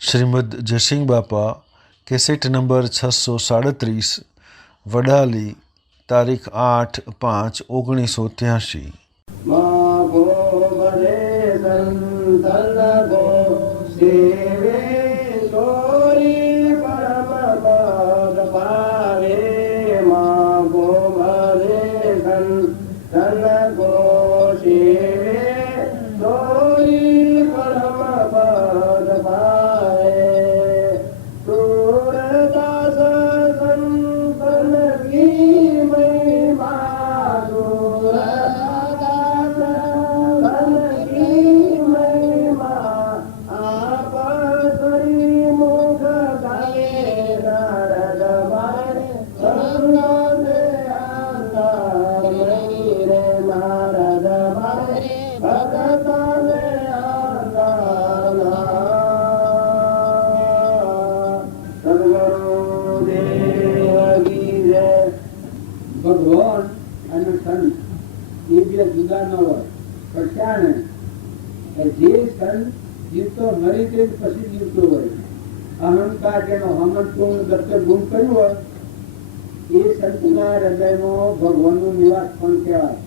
શ્રીમદ જયસિંહ બાપા, cassette number 637, Vadali, તારીખ 8/5/1983। ભગવાન અને સંત એ બે જુદા ન હોય, પણ ક્યાં ને જે સંત જીવતો મરી તે પછી જીવતો હોય, અહંકાર જેનો હમતું દત્તક ગુમ કર્યું હોય એ સંતના હૃદયમાં ભગવાનનું નિવાસ પણ કહેવાય.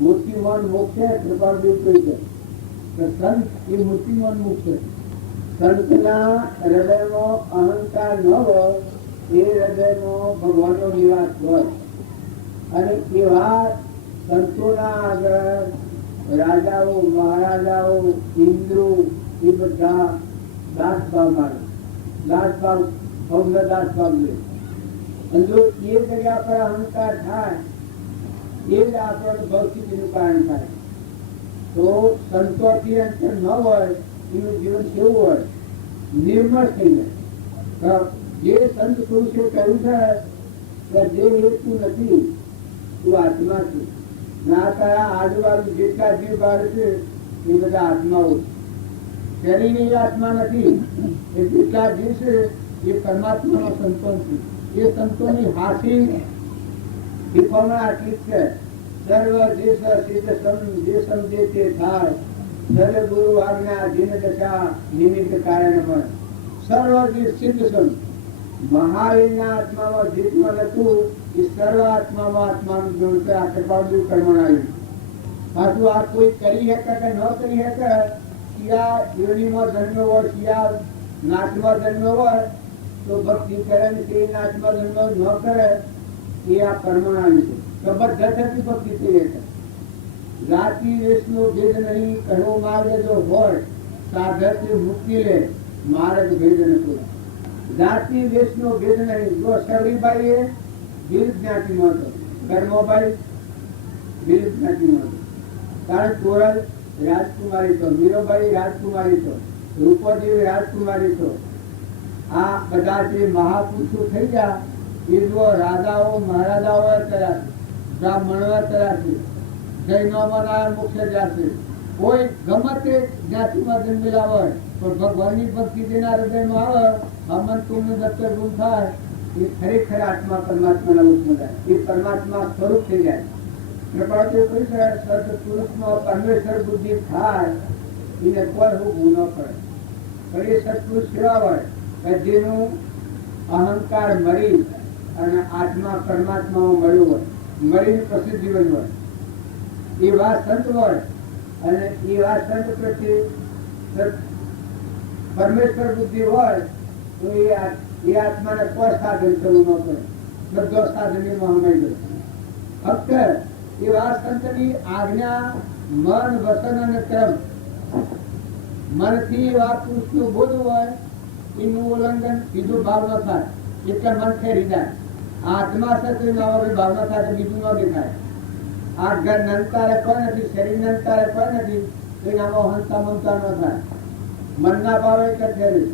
મૂર્તિમાન મોક્ષ કૃપાદેવ કહી છે કે સંત એ મૂર્તિમાન મોક્ષ. સંતના હૃદયમાં અહંકાર ન હોય એ હૃદયમાં ભગવાનનો નિવાસ હોય. અને એવા સંતોના આગળ રાજાઓ, મહારાજાઓ, ઇન્દ્રો એ બધા દાસભાવ મારે, દાસભાવ ભવ્ય દાસભાવ લે. અને જો એ જગ્યા પર અહંકાર થાય એ જ આપણને ભૌતિકનું કારણ થાય. તો સંતોથી અંતર ન હોય એનું જીવન કેવું હોય? નિર્મળ થઈ જાય. જે સંત પુરુષે કહ્યું છે કે જે હેતુ નથી તું આત્મા છે, ના તારા આજુબાજુ જેટલા જીવ બાળ છે એ બધા આત્માઓ. શરીરની આત્મા નથી, એ જેટલા જીવ છે એ પરમાત્માનો સંતોન છે. એ સંતોની હાસી શીખવામાં આટલી જ છે. સર્વ દેશ સિદ્ધ સમ જે સમજે તે થાય, સર્વ ગુરુ આજ્ઞા જીન દશા નિમિત્ત કારણ મળે. સર્વ દેશ સિદ્ધ સમ મહાવીરના આત્મામાં જીતમાં હતું એ સર્વ આત્મામાં આત્માનું ગુણ છે. આ કૃપાળુ કર્મણ આવ્યું. પાછું આ કોઈ કરી શકે કે ન કરી શકે, શિયા યોનિમાં જન્મ્યો હોય, શિયા નાચમાં જન્મ્યો હોય તો ભક્તિ કરે ને તે નાચમાં જન્મ્યો ન કરે એ આ કર્મણ આવ્યું છે. તો બધાથી ભક્તિ થઈ શકે. જાતિ દેશનો ભેદ નહીં, કહો માર્ગ જો હોય સાધક મુક્તિ લે, માર્ગ ભેદ નથી. જાતિ દેશનો ભેદ નહીં. જો શબરીબાઈ એ વિરુદ્ધ જ્ઞાતિમાં હતો, કર્મોબાઈ વિરુદ્ધ જ્ઞાતિમાં હતો. કારણ તોરલ રાજકુમારી તો, મીરોબાઈ રાજકુમારી તો, રૂપદેવી રાજકુમારી તો. આ બધા જે મહાપુરુષો થઈ ગયા એ જો રાજાઓ મહારાજાઓ કર્યા છે, બ્રાહ્મણો કર્યા છે, જૈનોમાં મોક્ષ જશે. કોઈ ગમે તે જ્ઞાતિમાં જન્મેલા હોય પણ ભગવાનની ભક્તિ જેના હૃદયમાં આવે, હમંતુનું દત્તક ગુમ થાય એ ખરેખર આત્મા પરમાત્માના રૂપમાં જાય, એ પરમાત્મા સ્વરૂપ થઈ જાય. કૃપાળુ કહી છે સત્પુરુષમાં પરમેશ્વર બુદ્ધિ થાય એને કોઈ હું ન કરે. પણ એ સત્પુરુષ કેવા હોય કે જેનું અહંકાર મરી અને આત્મા પરમાત્મામાં મળ્યું હોય, મરીને પછી જીવન હોય એવા સંત હોય. અને એવા સંત પ્રત્યે પરમેશ્વર બુદ્ધિ હોય તો એ આત્માને કોઈ સાધન કરવું ન પડે, બધો સાધન મહામય ગયો. ફક્ત એવા સંતની આજ્ઞા મન, વસન અને કર્મ, મનથી એવા પુરુષનું બોધવું હોય એનું ઉલ્લંઘન બીજું ભાવ ન થાય એટલે મન ફેરી જાય. આત્મા સાથે ભાવના થાય બીજું ન દેખાય. આ ઘર નંતારે કોઈ નથી, શરીર નંતારે કોઈ નથી તો એનામાં હંતા મમતા ન થાય. મનના ભાવ એક જ શરીર,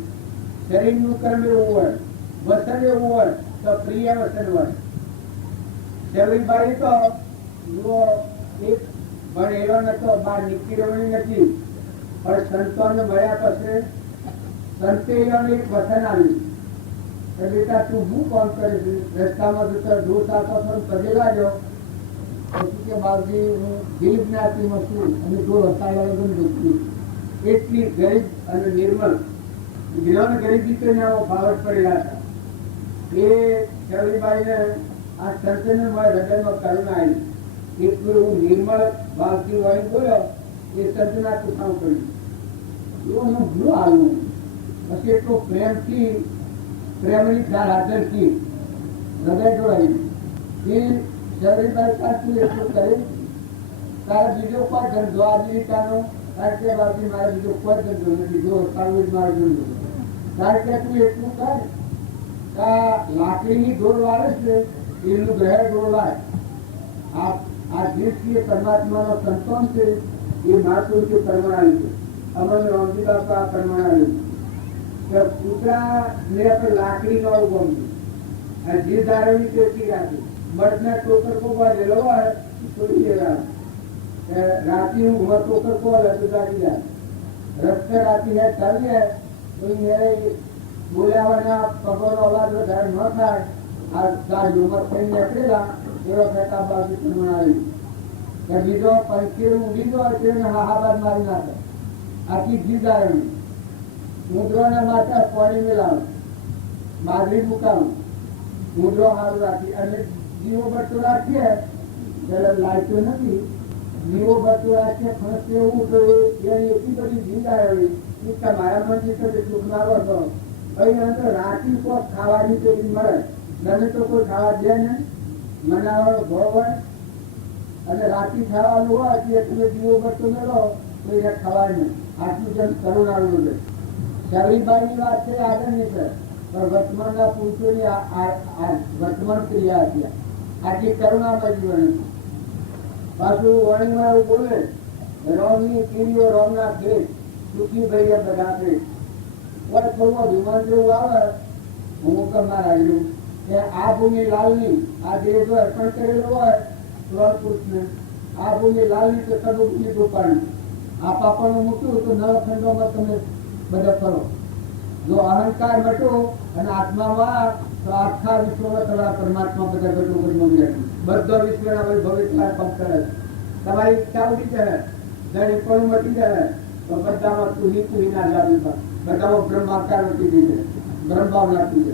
શરીરનું કર્મ એવું હોય, વસન એવું હોય તો પ્રિય વસન હોય. શરીરભાઈ તો એક ભણેલો નતો, બહાર નીકળ્યો નથી, પણ સંતોને મળ્યા પછી સંતે એક વસન આવ્યું કે બેટા તું શું કામ કરીશ? રસ્તામાં જતો દોષ આપો છો પગે લાગ્યો કે બાપજી હું ગરીબ જ્ઞાતિમાં છું અને જો રસ્તા એટલી ગરીબ અને નિર્મળ જ્ઞાન ગરીબી તો એના ફાવટ પડેલા હતા. એ શબરીબાઈને આ સંતને મારા હૃદયમાં કરુણા આવી. એટલું હું નિર્મળ ભાવથી વળી બોલ્યો એ સંતના કુસાવ પડ્યું. એવું હું ભૂલું આવ્યું. પછી એટલો પ્રેમથી પ્રેમની હાજરથી હૃદય જોડાયું. એ શબરીબાઈ સાચું એટલું કરે તારે બીજો કોઈ ધંધો આજીવિકાનો કારણ કે બાબી મારે બીજો કોઈ ધંધો નથી. જો સારું મારો ધંધો કારણ કે તું એટલું કર લાકડીની ડોર વાળે છે એનું ગ્રહ ડોર વાળે. આ જીવ છે પરમાત્માનો સંતોન છે એ મહાપુરુષે પરમાણ્યું છે. અમને રામજી બાપા પરમાણ્યું કે કૂતરા ને આપણે લાકડી નો ગમ્યું આ જીવ ધારણી પેટી રાખી મર્દના ટોકર કો બાજેલો હોય છોડી દેવા राती हूँ वह टोकर को लटकाती है रख कर आती है चल है तो मेरे बोलिया वरना पकड़ आवाज घर न था आज गाड़ी उमर कहीं निकलेगा एवं कहता बाकी सुनाई कभी जो पंखे उड़ी तो अच्छे में हाहाबाद मारी ना था आखी जीत आ रही मुद्रा ने माता पानी में लाऊं बादरी मुकाऊं मुद्रा हाल राखी अने जीवो बटो राखी है जरा लाइटो नहीं जीवो बटो राखी फंसते हूँ तो ये इतनी बड़ी जीत आ रही इसका माया मंदिर से चुकना तो भाई अंदर राखी को खावानी तो मरे गमे तो कोई खावा दे नहीं मनावा भाव है અને રાતી ખાવાનું હોય એટલે તમે જીવો બટો મેળો તો એ ખવાય નહીં. આટલું જેમ કરુણાળું છે. શબરીબાઈની વાત છે આગળની છે પણ વર્તમાનના પુરુષોની વર્તમાન ક્રિયા હતી આટલી કરુણામય જીવન હતું. પાછું વાણીમાં એવું બોલે રોમની કીડીઓ રોમના ખેત સુખી ભાઈએ બધા ખેત કોઈ થોડું વિમાન જેવું આવે હું કમાર આવ્યું કે આ ભૂમિ લાલની આ દેહ જો અર્પણ કરેલો હોય પુરુષને આ ભૂમિ લાલની તો સદુપની રૂપાણી આ પાપાનું મૂક્યું તો નવખંડોમાં તમે બધા કરો. જો અહંકાર મટો અને આત્મામાં તો આખા વિશ્વમાં તમારા પરમાત્મા બધા ઘટો મળી બધો વિશ્વના ભવિષ્ય પંકર તમારી ઈચ્છા ઉડી જાય જણ પણ મટી જાય તો બધામાં તુહી ના જાવી બધામાં બ્રહ્માકાર મટી દીધે બ્રહ્મભાવ નાખી દે.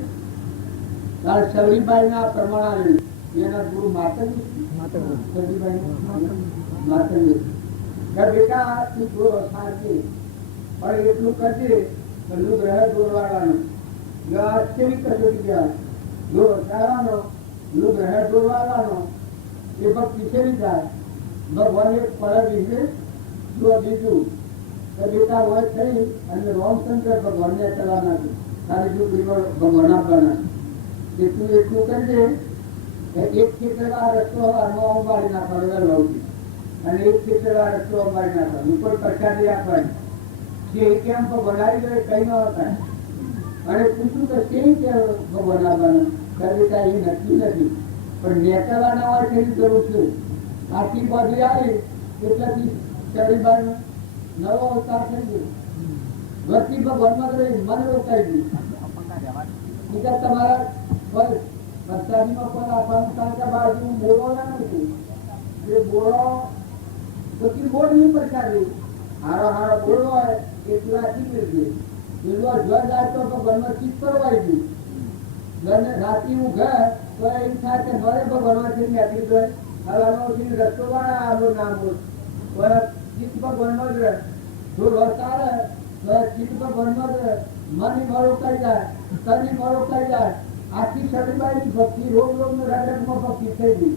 ત્યારે શબરીબાઈના પ્રમાણ એના ગુરુ માતાજી બેટા તું દોરો સાચી પણ એટલું કરજે પેલું ગ્રહ દોરવાળાનું કેવી કસોટી કહેવાય દોરો સારવાનો પેલું ગ્રહ દોરવાળાનો એ ભક્તિ કેવી જાય ભગવાન એક ફળ વિશે જો દીધું તો બેટા હોય થઈ અને રામચંદ્ર ભગવાનને ચલા નાખ્યું તારી દીકરી ભગવાન આપવાના એટલું એટલું કરજે એક ખેતરમાં રસ્તો મારી નાખવાનો લઉં અને એક ખેતરમાં રસ્તો મારી નાખવાનો ઉપર પ્રસાદી આપવાની કે કેમ બનાવી ગયો કઈ ન હતા અને પૂછ્યું કે કેમ કે બનાવવાનું બેટા એ નક્કી નથી પણ નેકળવાના હોય તેની જરૂર છે. આખી બાજુ આવી એટલાથી શબરીબાઈનો નવો અવતાર થઈ ગયો. ભક્તિ ભગવાનમાં રહી મન રોકાઈ ગયું બીજા તમારા વરસાદીમાં પણ આપવાનું કારણ કે બાજુ બોળો ના નથી એ બોળો પછી બોળ નહીં પડકારી હારો હારો બોળો હોય એટલું રાખી દેજે એટલું જળ જાય તો ભગવાનમાં ચીજ કરવાઈ ગયું ઘરને રાતી હું ઘર તો એમ થાય કે મારે ભગવાનમાંથી નીકળી જાય હલાથી રસ્તો વાળા આવો નામ ચિત્ત ભગવાનમાં જ રહે જો રસ્તા તો ચિત્ત ભગવાનમાં જ રહે મન મારો કરી જાય તન મારો કરી જાય. આખી શબરીબાઈની ભક્તિ રોગ હૃદયમાં ભક્તિ થઈ ગઈ.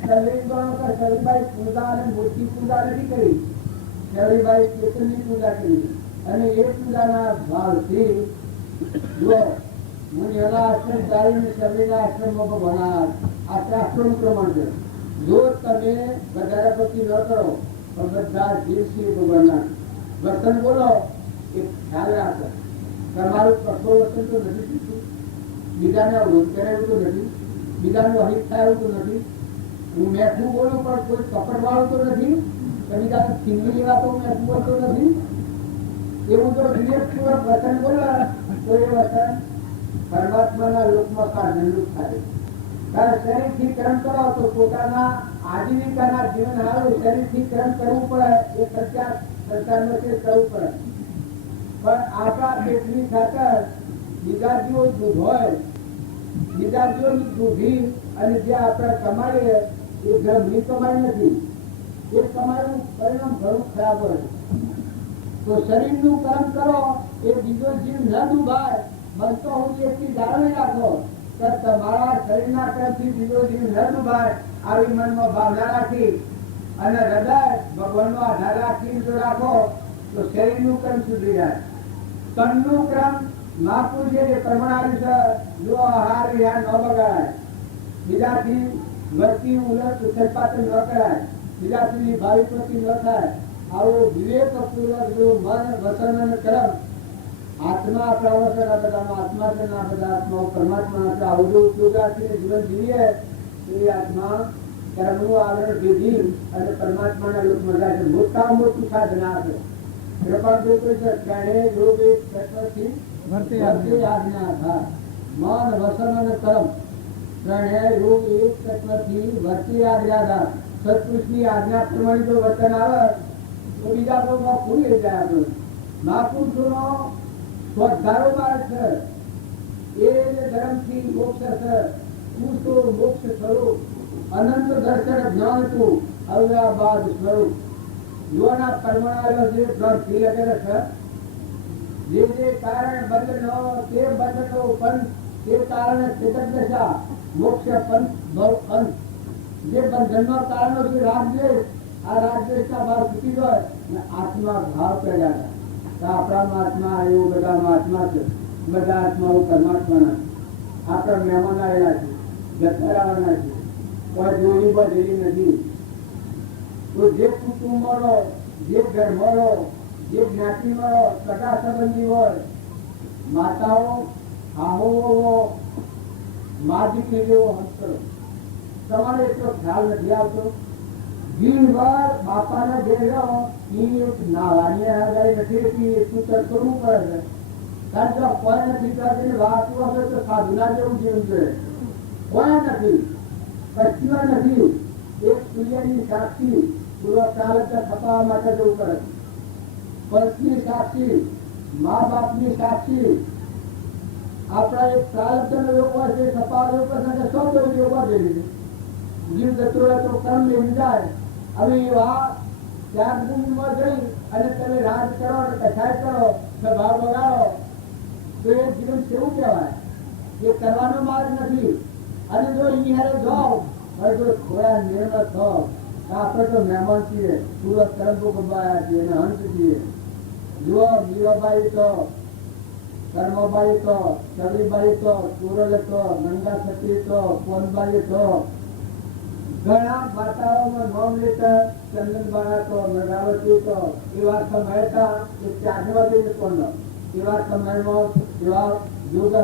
શબરીબાઈ પૂજા અને મૂર્તિ પૂજા નથી કરી શબરીબાઈ ચેતનની પૂજા કરી અને એ પૂજાના ભાવથી જો હું એના આશ્રમ ચાલીને શબરીના આશ્રમમાં ભગવાન આ શાસ્ત્રોનું પ્રમાણ છે. જો તમે વધારે ભક્તિ ન કરો તો બધા જીવશી ભગવાનના વર્તન બોલો એ ખ્યાલ રાખો. તમારું કઠોર વર્તન તો નથી શીખ્યું બીજાને અવરોધ કરાયું તો નથી બીજાનું અહિત થાય તો નથી હું મેઠું બોલું પણ કોઈ કપટ વાળું તો નથી કે બીજાને સિંગલી વાતો મેઠું બોલતો નથી એવું જો વિવેકપૂર્વક વચન બોલ્યા તો એ વચન પરમાત્માના લોકમાં કારણરૂપ થાય. ત્યારે શરીરથી કર્મ કરો તો પોતાના આજીવિકાના જીવન હારું શરીરથી કર્મ કરવું પડે એ સરકારનો છે કરવું પડે. પણ આપણા પેટની ખાતર બીજા જીવો દૂધ હોય, બીજા જીવોની દૂધી અને જે આપણે કમાઈએ એ ઘરની કમાઈ નથી. એ કમાઈનું પરિણામ ઘણું ખરાબ હોય. તો શરીરનું કામ કરો એ બીજો જીવ ન ડૂબાય, બનતો હું એટલી જાળવી રાખો કે તમારા શરીરના કામથી બીજો જીવ ન ડૂબાય આવી મનમાં ભાવના રાખી અને હૃદય ભગવાનનો આધાર રાખીને જો રાખો તો શરીરનું કર્મ સુધરી જાય. તનનું ક્રમ મહાપુરુષે જે પ્રમાણ છે જો આહાર વિહાર ન બગાડાય, બીજાથી વર્તી ઉલટ ઉથલપાથલ ન કરાય, બીજાથી ભાવિપતિ ન થાય, આવો વિવેકપૂર્વક જો મન વચન અને કર્મ આત્મા આપણા વચન આ બધામાં આત્મા છે ના બધા આત્માઓ પરમાત્મા છે આવું જો ઉપયોગાથી જીવન જીવીએ તો એ આત્મા કર્મનું આવરણ ભેદી અને પરમાત્માના લોકમાં જાય છે. મોટા મોટું સાધન આપે કૃપા જો કોઈ છે ત્યારે યોગ એક તત્વથી વર્તે આજ્ઞા થાય. મન વચન અને કર્મ ત્રણે યોગ એક તત્વથી વર્તે આજ્ઞા થાય. સત્પુરુષની આજ્ઞા પ્રમાણે જો વર્તન આવે તો બીજા લોકોમાં ભૂલી જાય. આપણું મહાપુરુષોનો સ્વધારો માર્ગ છે એ ધર્મથી મોક્ષ છે. તું તો મોક્ષ સ્વરૂપ અનંત દર્શન જ્ઞાન તું અવ્યાબાદ સ્વરૂપ યોના કર્મણા જે ગ્રંથથી લગેલ છે. જે કારણ બંધનો તે બંધનો પંથ તે કારણે ચેતન મોક્ષ પંથ ભવ અંત. જે બંધનનો કારણો છે રાગદ્વેષ, આ રાગદ્વેષના ભાવ છૂટી જાય અને આત્મા ભાવ પેદા થાય. આપણામાં આત્મા એવું બધામાં આત્મા છે. બધા આત્માઓ પરમાત્માના આપણા મહેમાન આવેલા છે, જતા આવવાના છે, કોઈ જોડી બધેલી નથી. તો જે કુટુંબનો જે ધર્મનો જે જ્ઞાતિનો સગા સંબંધી હોય, માતાઓ આહોવો મા દીકરી જેવો હંસ કરો. તમારે એટલો ખ્યાલ નથી આવતો. દિનભર બાપાના ઘેર જાઓ નાવાની આગળ નથી રહેતી એટલું તર કરવું પડે છે. કારણ કે કોઈ નથી કરતી વાતું હશે તો સાધુના જેવું જીવન છે. કોઈ નથી, પશ્ચિમા નથી. એક સૂર્યની સાક્ષી પૂર્વ કાલ થપાવવા માટે જવું પડે. પંચની સાક્ષી, મા બાપની સાક્ષી. આપણા એક પ્રાલબ્ધ લોકો છે થપાવવા પડે. સૌ યોગા જેવી જીવ જતો રહે તો કર્મ લેવી જાય. હવે એવા ત્યાગભૂમિમાં જઈ અને તમે રાજ કરો અને કસાય કરો, ભાવ બગાડો તો એ જીવન કેવું કહેવાય? એ કરવાનો માર્ગ નથી. અને જો અહીંયા જાઓ અને જો થોડા નિર્ણય થો આપણે તો મહેમાન છીએ, સુરત કરંબો ગંબાયા છીએ અને હંસ છીએ. જુઓ મીરાબાઈ તો, કર્મબાઈ તો, ચવીબાઈ તો, સુરજ તો, ગંગા છત્રી તો, કોનબાઈ તો, ઘણા માતાઓમાં નોમ લેતા ચંદનબાણા તો, મૃગાવતી તો, એવા સમય હતા એ ત્યાગવાદી પણ એવા સમયમાં એવા યુગ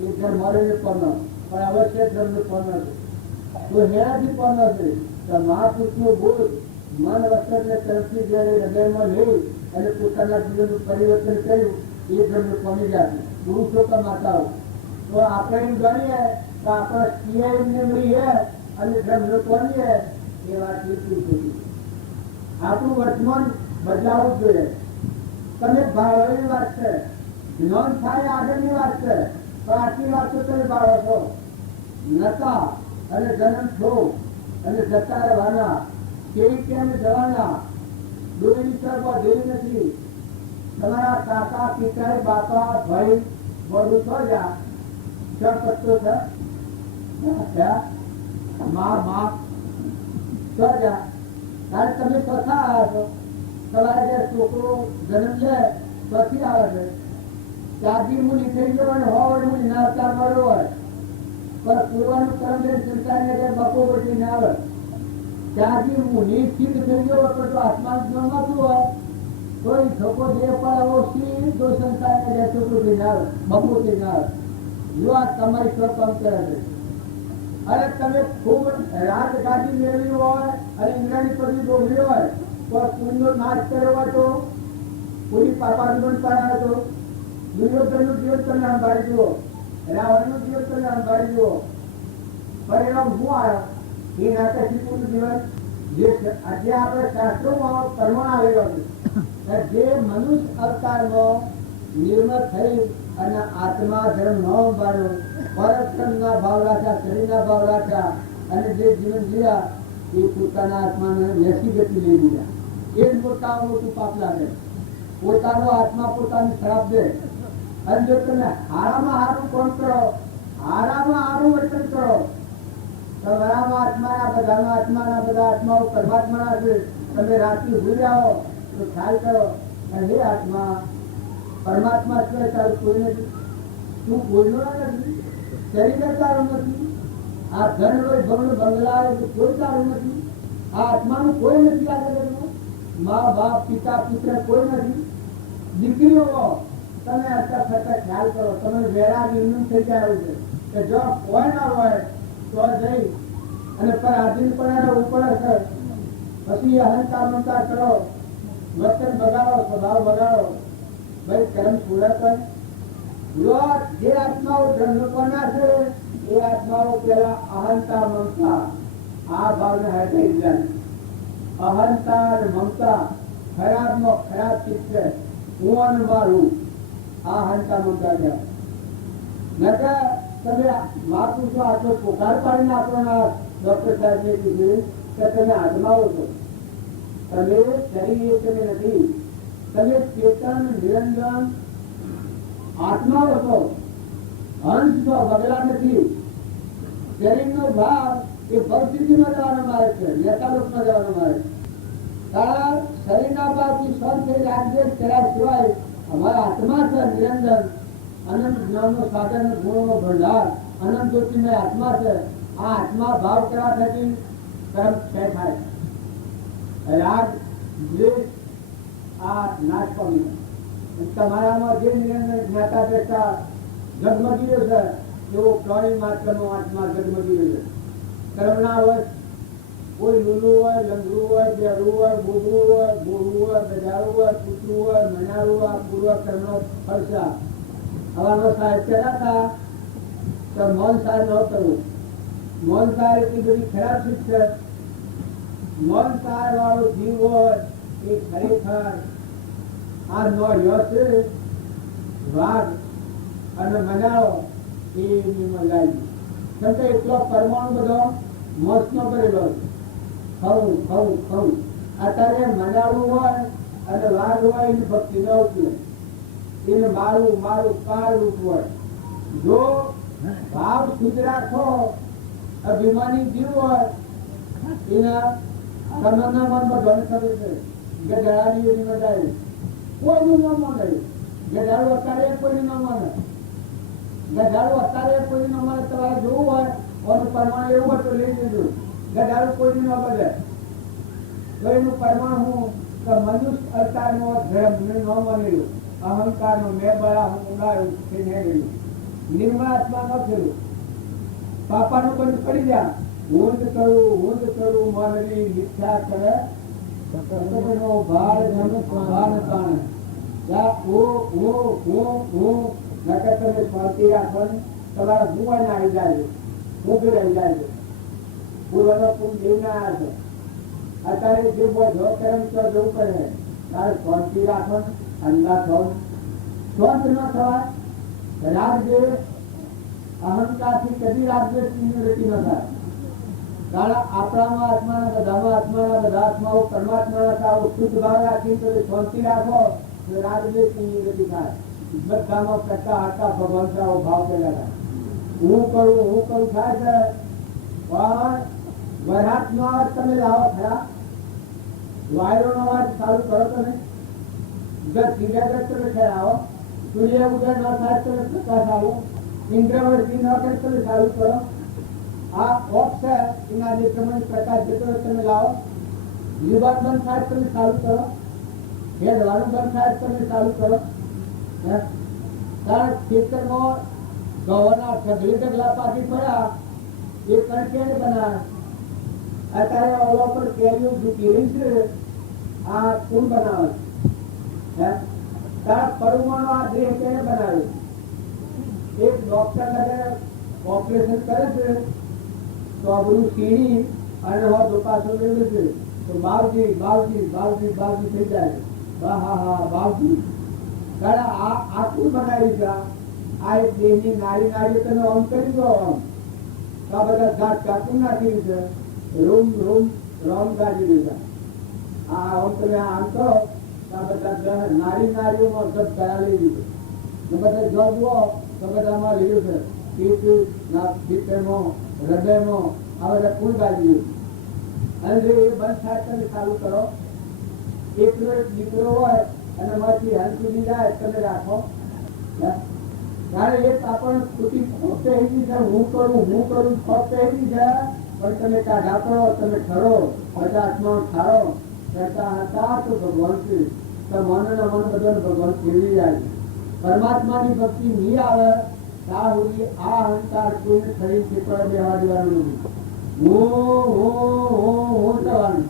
એ ધર્મને પણ પણ અવશ્ય ધર્મ પણ નથી. તો હેરાથી પણ નથી. તો મહાપુરુષનું બોધ મન વસ્ત્રને તરફથી જ્યારે હૃદયમાં લઈ અને પોતાના જીવનનું પરિવર્તન કર્યું એ ધર્મ પામી ગયા. પુરુષો તો માતાઓ તો આપણે એમ જાણીએ તો આપણા સ્ત્રીએ એમને મળીએ અને ધર્મ કોણીએ એ વાત લીધી. આપણું વર્તમાન બદલાવવું જોઈએ. તમે ભાવવાની વાત છે, જ્ઞાન થાય આગળની વાત છે, પણ આટલી વાત તો તમે ભાવો છો નતા અને જન્મ છો અને જતા રહેવાના. કેવી કેમ જવાના? દોરી કરવા જેવી નથી. તમારા કાકા પિતા બાપા ભાઈ બધું છો જા પત્તો છે મા બાપ છો જા. ત્યારે તમે કથા આવ્યા છો. તમારે જે છોકરો જન્મ છે પછી આવે છે. ત્યાગી મુનિ થઈ ગયો અને હોવડ મુનિ ના અવતાર મળ્યો હોય પણ પૂર્વાનું કર્મ સંતાનને બપો બધી ના આવે. ત્યાગી મુનિ સિદ્ધ થઈ ગયો પણ જો આત્મા જ્ઞાન નતું હોય કોઈ છોકરો જે પણ ઓછી જો સંતાનને જે છોકરો થી ના આવે બપો થી ના આવે. જો આ તમારી સ્વ કામ કરે છે અને તમે ખૂબ રાજગાદી મેળવી હોય અને ઇન્દ્રની પદવી ભોગવી હોય તો પુણ્યનો નાશ કર્યો હોય તો પૂરી પાપાનું પાડ્યા તો દુર્યોધનનું જીવન તમે સંભાળી જુઓ, રાવણનું જીવન તમે સંભાળી જુઓ. પરિણામ શું આવ્યો? એ નાતે શીખવું જીવન જે આજે આપણે શાસ્ત્રોમાં કર્મ આવેલો છે. જે મનુષ્ય અવતારમાં નિર્મળ થઈ અને આત્મા ધર્મ ન બાળ્યો, પરક્રમના ભાવ રાખ્યા, શરીરના ભાવ રાખ્યા અને જે જીવન જીવ્યા એ પોતાના આત્માને વ્યસી ગતિ લઈ લીધા. એ જ મોટામાં મોટું પાપ લાગે. પોતાનો આત્મા પોતાની શ્રાપ દે. અને જો તમે હારામાં હારું કોણ કરો, હારામાં હારું વર્તન કરો, તમારામાં આત્માના બધા આત્માઓ પરમાત્માના છે. તમે રાત્રિ ભૂલી જાઓ તો ખ્યાલ કરો હે આત્મા પરમાત્મા સિવાય તારું કોઈ નથી. તું કોઈનો નથી, શરીર તારું નથી, આ ધન હોય ભગવાન બંગલા કોઈ તારું નથી, આ આત્માનું કોઈ નથી. આ જગતમાં મા બાપ પિતા પુત્ર કોઈ નથી. દીકરીઓ તમે અત્યારે ફરતા ખ્યાલ કરો, તમે વેરા નિર્ણય થઈ જાય છે કે જો કોઈ ના હોય તો જઈ અને પર આધીન પણ ઉપર હશે. પછી અહંકાર મમતા કરો, વર્તન બગાડો, સ્વભાવ બગાડો, ભાઈ કર્મ પૂરા જે આત્માઓ જન્મ પામ્યા છે એ આત્માઓ પેલા અહંતા મમતા આ ભાવને હટાવી જાય. અહંતા અને મમતા ખરાબમાં ખરાબ ચીજ છે. હું અને મારું આ અહંતા મમતા છે. નકર તમે મારું છો આટલો પોકાર પાડીને આપણા ડોક્ટર સાહેબને કીધું કે તમે આત્માઓ છો, તમે શરીર તમે નથી, તમે ચેતન નિરંજન આત્માઓ છો, હંસ છો, બગલા નથી. શરીરનો ભાવ એ ભવસિદ્ધિમાં જવાનો માર્ગ છે, યથાલોકમાં જવાનો માર્ગ. તારા શરીરના ભાવથી સ્વર્ગ રાજ્ય કર્યા સિવાય અમારા આત્મા છે નિરંજન, અનંત જ્ઞાનનો સાધન, ગુણોનો ભંડાર, અનંત જ્યોતિમય આત્મા છે. આ આત્મા ભાવ કરવા થકી કર્મ ક્ષય થાય. રાગ દ્વેષ આ નાશ પામી. તમારામાં જે નિરંજન જ્ઞાતા દ્રષ્ટા જગમગી રહ્યો છે એવો પ્રાણી માત્રનો આત્મા જગમગી રહ્યો છે. કર્મના વશ કોઈ લૂલું હોય, લંગડું હોય, બેરું હોય, બોબડું હોય, બોરું હોય, ગજારું હોય, કૂતરું હોય, મનારું હોય, પૂર્વ કર્મનો ફરસા. હવાનો સાહેબ કર્યા હતા તો મૌન સાહેબ ન કરવું. મૌન સાહેબ એટલી બધી ખરાબ ચીજ છે. મૌન સાહેબ વાળો જીવ હોય એ ખરેખર આ નો યશ વાઘ અને મનાવો એ મલાઈ. કેમ કે એટલો પરમાણુ બધો મોસનો કરેલો છે. ખવું ખવું ખવું અત્યારે મનાડું હોય અને વાઘ હોય એની ભક્તિ ન ઉઠે. એને મારું મારું કાર રૂપ હોય. જો ભાવ શુદ્ધ રાખો, અભિમાની જીવ હોય એના તમારા મનમાં ધન કરે છે. ગઢાડી એની મજાય કોઈનું ન માને. ગઢાડું અત્યારે કોઈનું ન માને. ગઢાડું અત્યારે કોઈનું ન માને. તમારે જોવું હોય એનું પરમાણ એવું હોય તો લઈ લીધું. ગઢાડું કોઈનું ન બદલે તો એનું પરમાણ હું તો મનુષ્ય અવતારનો ધર્મ ન માનેલું, અહંકારનો મેં બળા હું ઉડાડ્યું તે મેં ગયું. નિર્મળ આત્મા ન થયું. પાપાનું બંધ પડી જા. હું જ કરું માનવી મિથ્યા કરે ભાર જન ભાન તાણે. નકર તમે શાંતિ રાખો ને તમારા ભૂવા ના આવી જાય, હું બી રહી જાય. પૂર્વનો પૂર્વ દેવને આવ્યા છે. અત્યારે જે બહુ જો કર્મ તો જવું પડે. તારે શાંતિ રાખો ને અંદા થો. શાંત ન થવાય. રાગદેવ અહંકારથી કદી રાગદેવની નિવૃત્તિ ન થાય. કારણ આપણામાં આત્માના બધા આત્માઓ પરમાત્માના આવો શુદ્ધ ભાવ રાખી તો શાંતિ રાખો તો રાગદેવની નિવૃત્તિ થાય. બધામાં કરતા હતા ભગવાન ભાવ પેલા હું કરું થાય છે. પણ વરાત નો અવાજ તમે લાવો ખરા. વાયરો નો અવાજ ચાલુ કરો તમે. તમે ખેલાવો. સૂર્ય ઉદય ન થાય તમે પ્રકાશ આવો. ઇન્દ્રવર્તી ન કરે તમે ચાલુ કરો. આ ઓફ છે એના જે પ્રમાણે પ્રકાશ જતો તમે લાવો. જીવન બંધ થાય તમે ચાલુ કરો. ખેડવાનું બંધ થાય તમે ચાલુ કરો. કારણ ખેતરમાં ગવાના ઢગલા પાકી પડ્યા એ કણકે બનાવે. અત્યારે ઓલા પર કેરીઓ કેરી છે આ કોણ બનાવે છે? પરમાણુ આ દેહ કેને બનાવ્યું? એક ડોક્ટર લગે ઓપરેશન કરે છે તો આ બધું સીણી અને પાછો લેવું છે તો બાવજી થઈ જાય. હા બાવજી કારણ આ શું બનાવ્યું છે? આ એક દેહની નારી નારીઓ તમે ઓમ કરી દો, આમ તો આ બધા ઘાટ કાપી નાખ્યું છે, રૂમ રૂમ રોમ ગાડી દીધા. આ ઓમ તમે આમ કરો તો આ બધા નારી નારીઓમાં ગપ કરાવી દીધું. બધા જો જુઓ તો બધામાં લીધું છે ચિત્તમાં, હૃદયમાં આ બધા કુલ ગાડી. અને જો એ બંધ થાય તમે ચાલુ કરો, એકલો એક દીકરો હોય અને માંથી હંસ સુધી જાય તમે રાખો. ત્યારે એક આપણને ખોટી ખોટ થઈ છે, હું કરું ખોટ થઈ છે. પણ તમે કાઢા કરો, તમે ઠરો 50 ઠારો કરતા હતા તો ભગવાન થી તો મન ને મન બધાને ભગવાન ફેરવી જાય. પરમાત્માની ભક્તિ નહીં આવે ત્યાં સુધી આ અહંકાર કોઈને શરીર ચીપડા બેવા દેવાનું નથી. હું થવાનું.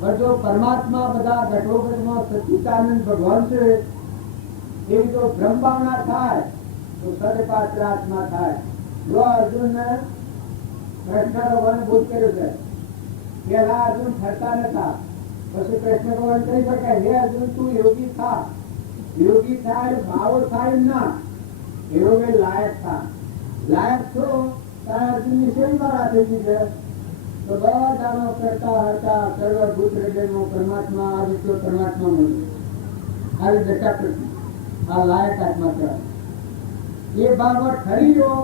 પણ જો પરમાત્મા બધા ઘટોઘટમાં સચ્ચિદાનંદ ભગવાન છે એવી જો બ્રહ્મ ભાવના થાય તો સદપાત્ર આત્મા થાય. જો અર્જુનને કૃષ્ણ ભગવાન બોધ કર્યો છે, પેલા અર્જુન ઠરતા નતા, પછી કૃષ્ણ ભગવાન કહી શકાય હે અર્જુન તું યોગી થા. યોગી થાય ભાવો થાય ના, યોગે લાયક થા. લાયક છો ત્યારે અર્જુન ની સેવી વાળા થઈ ગઈ છે. તો બધાનો કરતા હરતા સર્વભૂત હૃદયનો પરમાત્મા આદિત્ય પરમાત્મા મળ્યું. આવી દશા કરતી આ લાયક આત્મા કહેવાય. એ ભાવમાં ઠરી ગયો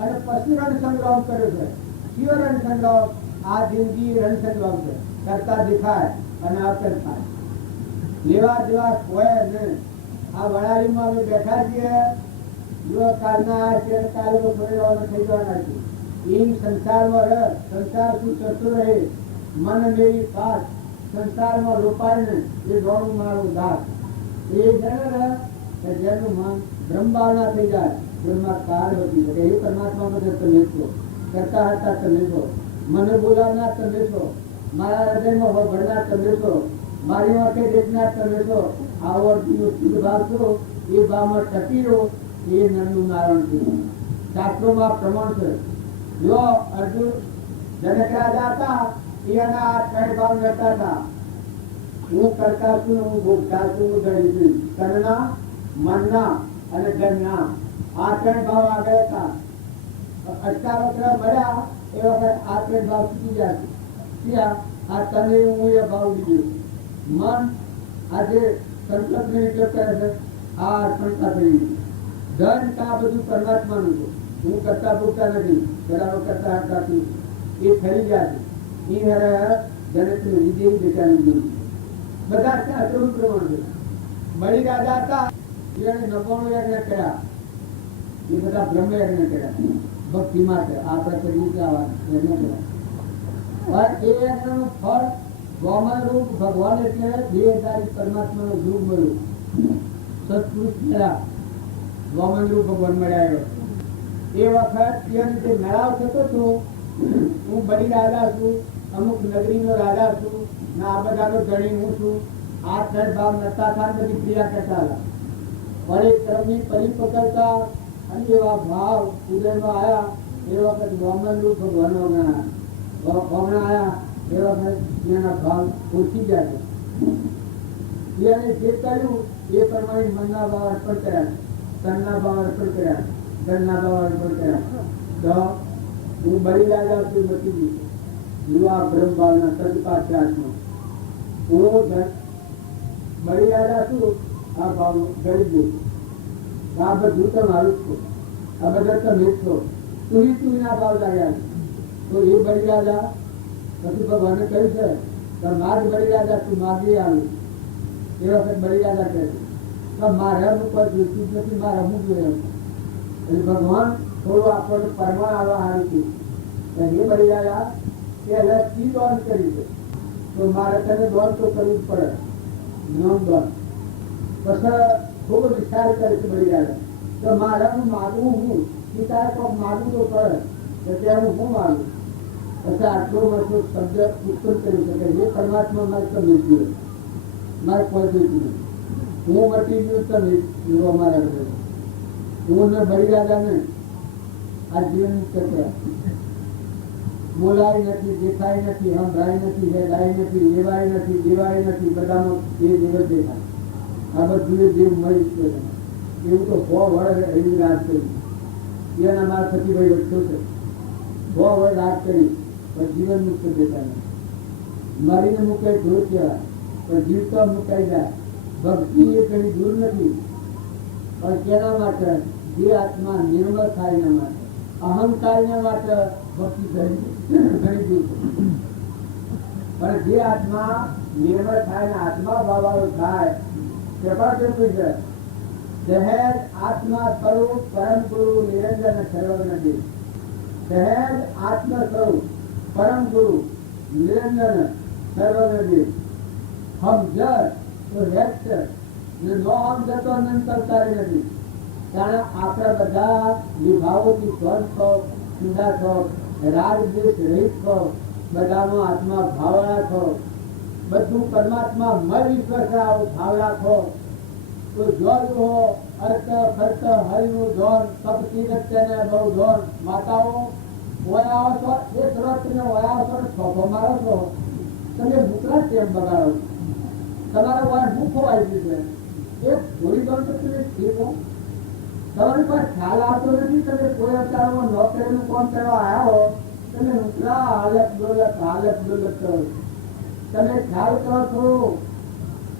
અને પછી રણ સંગ્રામ કર્યો છે. કયો રણ સંગ્રામ? આ જિંદગી રણ સંગ્રામ છે. કરતા દેખાય અને અકર થાય. લેવા દેવા હોય ને. આ વડાલીમાં અમે બેઠા છીએ, જો કાલના છે કાલે થોડી રહેવાનું થઈ જવાના છે. એમ સંસારમાં રહે, સંસાર શું કરતો રહે, મન મેરી પાસ સંસારમાં રોપાય ને એ દોડું મારું દાસ. એ જયારે રહે જેનું મન બ્રહ્મભાવના થઈ જાય, બ્રહ્માકાર બની શકે. એ પરમાત્મા બધે તમે છો, કરતા હતા તમે છો, મને બોલાવનાર તમે છો, મારા હૃદયમાં વળનાર તમે છો, મારી આંખે દેખનાર તમે છો. આવો શુદ્ધ ભાવ છો, એ ભાવમાં ટકી રહો. એ નરનું નારાયણ છે. શાસ્ત્રોમાં પ્રમાણ છે. જો અર્જુન જનક રાજા હતા એના આ 3 ભાવ રહેતા હતા. હું કરતા છું, હું ભોગતા છું, હું ધણી છું. તનના, મનના અને ધનના આ 3 ભાવ આગળ હતા. અષ્ટાવક્ર મળ્યા એ વખત આ 3 ભાવ છૂટી ગયા. આ તને હું એ ભાવ લીધું. મન આજે સંકલ્પ ને વિકલ્પ કરે છે, આ અર્પણતા થઈ. ધન આ બધું પરમાત્માનું છે. હું કરતા ભોગતા નથી, બરાબર કરતા હતા એ થઈ ગયા છે. એ હરે જનક ને વિજય દેખાની જોયું. બધા શાસ્ત્રોનું પ્રમાણ છે. બળી રાજા હતા એને 99 યજ્ઞ કર્યા. એ બધા બ્રહ્મ યજ્ઞ કર્યા ભક્તિ માટે. આપણા શરીર યજ્ઞ કર્યા. પણ એ યજ્ઞનું ફળ ગોમન રૂપ ભગવાન એટલે દેહધારી પરમાત્માનું રૂપ મળ્યું. સત્પુરુષ મળ્યા, ગોમન રૂપ ભગવાન મળ્યા. એ વખત એ રીતે મેળાવ થતો હતો. હું બડી રાજા છું, અમુક નગરીનો રાજા છું, ના આ બધાનો ધણી હું છું. આ 3 ભાવ નતા થાય બધી ક્રિયા કરતા હતા. પણ એ ક્રમની પરિપક્વતા અને એવા ભાવ ઉદયમાં આવ્યા. એ વખત ગોમન રૂપ ભગવાનનો આવ્યા. એ વખત એના ભાવ ઓછી ગયા છે. એને જે કર્યું એ પ્રમાણે મનના ભાવ અર્પણ કર્યા, તનના ભાવ અર્પણ કર્યા, ધનના ભાવ અર્પણ કર્યા. તો હું બળી રાજા છું બચી ગયું. યુવા બ્રહ્મ ભાવના સદપાત્રાત્મા હું બળી રાજા છું. આ ભાવ ગળી ગયું. આ બધું તો મારું જ છું, આ બધા તો મેં છો. તુરી ભાવ લાગ્યા. તો એ બળી રાજા પછી ભગવાને કહ્યું છે કે માર્ગ બળી રાજા તું માગી આવ્યું. એ વખત બળી રાજા કહે છે મારે અમુક કોઈ જોઈતું જ નથી, મારે અમુક જોઈએ. એટલે ભગવાન થોડું આપણને પરમાણ આવવા હારું છે. એ બળી રાજા કે હવે કી દોન કરી છે તો મારે તને દોન તો કરવું જ પડે, નોન દોન. પછી ખૂબ વિચાર કરે છે બળી રાજા તો મારે હું માગવું હું કે તારે કોઈ માગવું તો પડે તો ત્યાં હું માગું. પછી આટલો મોટો શબ્દ ઉત્પન્ન કરી શકે એ પરમાત્મા મારે તમે જોઈએ, મારે કોઈ જોઈતું નથી. હું મટી ગયું તમે જોવા મારા ઘરે. હું ને બળી રાજા ને આ જીવન ચક્ર બોલાય નથી, દેખાય નથી, સંભળાય નથી, હેડાય નથી, લેવાય નથી, દેવાય નથી, બધામાં એ દિવસ દેખાય. આ બધું એ દેવ મળી છે. એવું તો 100 વર્ષ એવી રાત કરી, એના મારફતી ભાઈ વધતો છે. 100 વર્ષ રાત કરી પણ જીવન મુક્ત દેતા નથી. મરીને મુકાય ધોર કહેવાય, પણ જીવતા મુકાઈ જાય. ભક્તિ એ ઘણી દૂર નથી, પણ કેના માટે? જે આત્મા નિર્મળ થાય એના માટે, અહંકારના માટે ભક્તિ ઘણી દૂર છે. પણ જે આત્મા નિર્મળ થાય ને આત્મા ભાવાળો થાય, કૃપા કેવું છે? સહેજ આત્મા સ્વરૂપ પરમ ગુરુ નિરંજન સર્વજ્ઞ દેવ. સહેજ આત્મ સ્વરૂપ પરમ ગુરુ નિરંજન સર્વજ્ઞ દેવ. સમજત તો હેત ને નો સમજત તો અનંત અવતારી નથી. કારણ આપણે બધા વિભાવોથી સ્વર્ગ છો, સુધા છો, રાગ દ્વેષ રહિત છો, બધાનો આત્મા ભાવના છો, બધું પરમાત્મા મય વિશ્વાસ ભાવ રાખો. તો જોર હો અર્થ ખર્ચ હરિનું ધોન કપટી રત્યને બહુ ધોન માતાઓ ઓયાઓ છો, એક રત્ન ઓયાઓ છો, છોખો મારો છો, તમે ભૂખરા કેમ બગાડો? તમારે વાય ભૂખો આવી ગયું છે. એક થોડી ગણ તો તમે શીખો. તમારી પાસે ખ્યાલ આવતો નથી. તમે કોઈ અવતારમાં નોકરીનું કામ કરવા આવ્યા હો, તમે ઉતરા હાલત ડોલત કરો. તમે ખ્યાલ કરો છો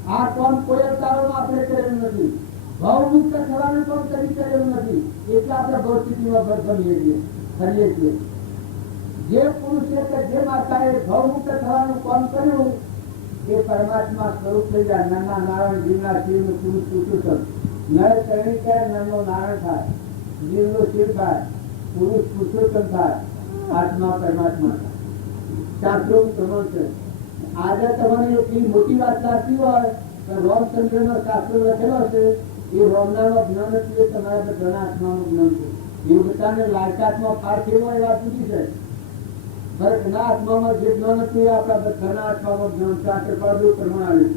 આ કામ કોઈ અવતારોમાં આપણે કરેલું નથી. ભાવમુક્ત થવાનું કામ કરી કરેલું નથી. એટલે આપણે ભૌતિકમાં ભરીએ છીએ. જે પુરુષે કે જે માતાએ ભાવમુક્ત થવાનું કામ કર્યું એ પરમાત્મા સ્વરૂપ થઈ જાય. નરના નારાયણ જીવના શિવનું પુરુષ પુરુષોત્તમ. નર કરણી કરે નરનો નારાયણ થાય, જીવનો શિવ થાય, પુરુષ પુરુષોત્તમ થાય, આત્મા પરમાત્મા થાય. શાસ્ત્રોનું પ્રમાણ છે. આજે તમારી એટલી મોટી વાત લાગતી હોય તો રામચંદ્ર નો શાસ્ત્ર લખેલો છે એ રામનામાં જ્ઞાન હતું, એ તમારા બધાના આત્માનું જ્ઞાન છે. એ બધાને લાયકાતમાં ફાર કેવો એ વાત સુધી છે. ભરતના આત્મામાં જે જ્ઞાન હતું એ આપણા બધાના આત્મામાં જ્ઞાન શાસ્ત્ર પાડું પ્રમાણ આવ્યું.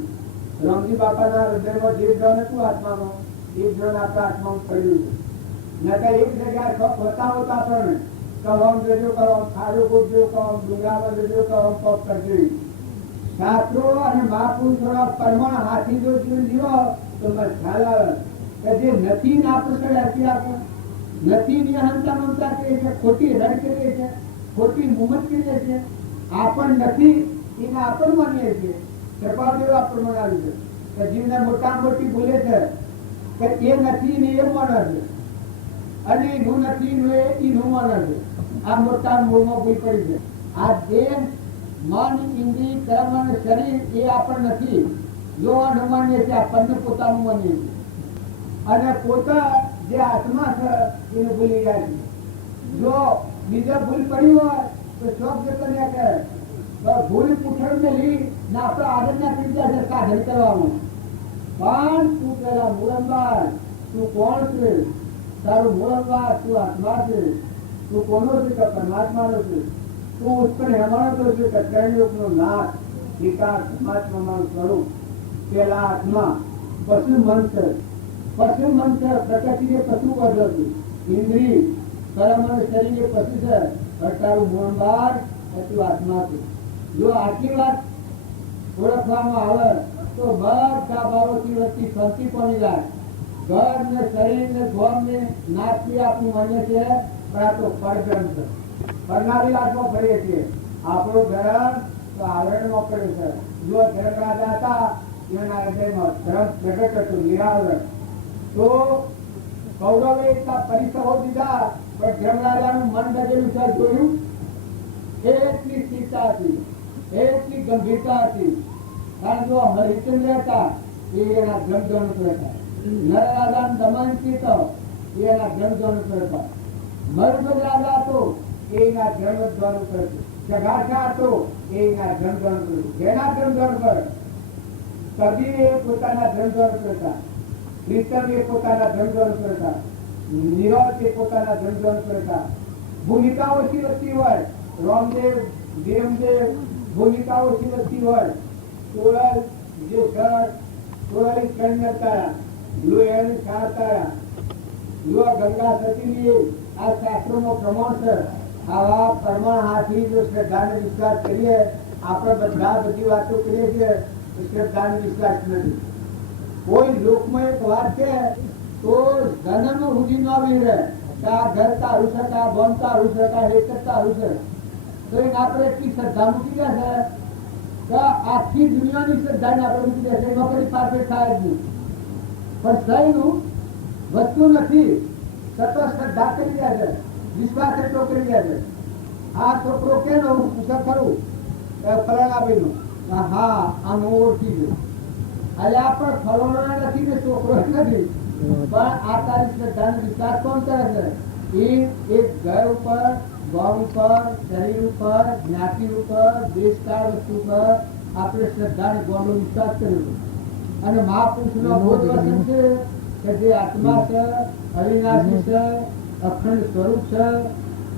રામજી બાપાના હૃદયમાં જે જ્ઞાન હતું આત્મામાં એ જ્ઞાન આપણા આત્મામાં પડ્યું છે. નકર એક જગ્યાએ બતાવો તો આપણને કવામ જજો કવામ ખાડો ગોજો કવામ ડુંગરામાં જજો કવામ પગ કરજો. શાસ્ત્રો અને મહાપુરુષોના પરમાણ હાથી જો જીવન જીવો તો મને ખ્યાલ આવે કે જે નથી ને આપણે હાથી આપો નથી ની અહંતા મમતા કરીએ છે, ખોટી રડ કરીએ છે, ખોટી મુમત કરીએ છે. આપણ નથી એને આપણ માનીએ છીએ. કૃપાદેવ આપણે મનાવ્યું છે કે જીવને મોટા મોટી બોલે છે કે એ નથી ને એ માને છે, અને હું નથી ને એ હું માને છે. આ મોટા મૂળમાં ભૂલ પડી છે. આ દેહ મન ઇન્દ્રિય કર્મ અને શરીર એ આપણ નથી. જો અનુમાનીએ છે આપણને પોતાનું માનીએ છીએ, અને પોતા જે આત્મા છે એને ભૂલી જાય છે. જો બીજા ભૂલ પડી હોય તો શોખ જતો ને કે ભૂલ પૂછડ ને લી ને આપણે આગળ ના પીડા છે સાધન કરવાનું. પણ તું પેલા મૂળંબાર તું કોણ છે? તારું મૂળંબાર તું આત્મા છે. તું કોનો છે? કે પરમાત્માનો છે. તું ઉત્પન્ન હેમાનો છે કે ત્રણલોકનો નાથ વિકાસ પરમાત્માનું સ્વરૂપ. પેલા આત્મા પશુ મન છે. પશુ મન છે પ્રકૃતિ એ પશુ પદ હતું. ઇન્દ્રિય કર્મ અને શરીર એ પશુ છે. તારું મૂળંબાર તું આત્મા છે. જો આટલી વાત ઓળખવામાં આવે તો બધા ભાવોથી વચ્ચે શાંતિ પામી જાય. ઘર ને શરીર ને ગોમ ને નાચથી આપણું માન્ય છે, પણ આ તો પરગ્રમ છે. પરનારી વાતમાં ફરીએ છીએ. આપણો ધર્મ તો આવરણમાં પડ્યો છે. જો ધર્મ રાજા હતા એના હૃદયમાં ધર્મ પ્રગટ હતું, નિરાવરણ. તો કૌરવે એટલા પરિસરો દીધા પણ ધર્મ રાજાનું મન ડગેલું છે. જોયું એટલી સ્થિરતા હતી, એટલી ગંભીરતા હતી. કારણ જો હરિચંદ્ર હતા એ એના ધર્મજન હતા. નરરાજા દમનથી તો એના ધર્મજન હતા. મરુદ રાજા હતો એના ધર્મજ્વાન હતું. જગાશા હતો એના ધર્મજન હતું. જેના ધર્મજન પર કબીર એ પોતાના ધર્મજન હતા, કીર્તન એ પોતાના ધર્મજન હતા, નિરોધ એ પોતાના ધર્મજન હતા. ભૂમિકા ઓછી વધતી હોય, રામદેવ ધીરમદેવ ભૂમિકા ઓછી વધતી હોય, કોરલ જે ઘર કોરલ કન્યા લોહી ખાતા લો ગંગા સતીની આ શાસ્ત્રોનો પ્રમાણ છે. આવા પ્રમાણ હાથી જો શ્રદ્ધાને વિશ્વાસ કરીએ, આપણે બધા બધી વાતો કરીએ છીએ શ્રદ્ધાને વિશ્વાસ નથી. કોઈ લોકમાં એક વાત છે તો જન્મ સુધી ન આવી રહે કે આ ઘર તારું છે કે આ બોન તારું છે કે આ હેકર તારું છે તો એને આપણે એટલી શ્રદ્ધા મૂકી દે છે કે આખી દુનિયાની શ્રદ્ધાને આપણે મૂકી દે છે એમાં કઈ પાછળ થાય જ નહીં. પણ સહીનું વસ્તુ નથી સતત શ્રદ્ધા કરી દે છે, વિશ્વાસ એટલો કરી દે છે. આ છોકરો કેનો હું પૂછે ખરું ફલાણા ભાઈનું હા આમ ઓળખી ગયું અલ્યા પણ ફલોણા નથી ને છોકરો નથી પણ આ તારી શ્રદ્ધાનો વિશ્વાસ કોણ કરે છે? એ એક ઘર ઉપર, ગામ ઉપર, શરીર ઉપર, જ્ઞાતિ ઉપર, દેશકાળ વસ્તુ ઉપર આપણે શ્રદ્ધા ને ગોળનો વિશ્વાસ કર્યો. અને મહાપુરુષનો બોધ વચન છે કે જે આત્મા છે, અવિનાશી છે, અખંડ સ્વરૂપ છે,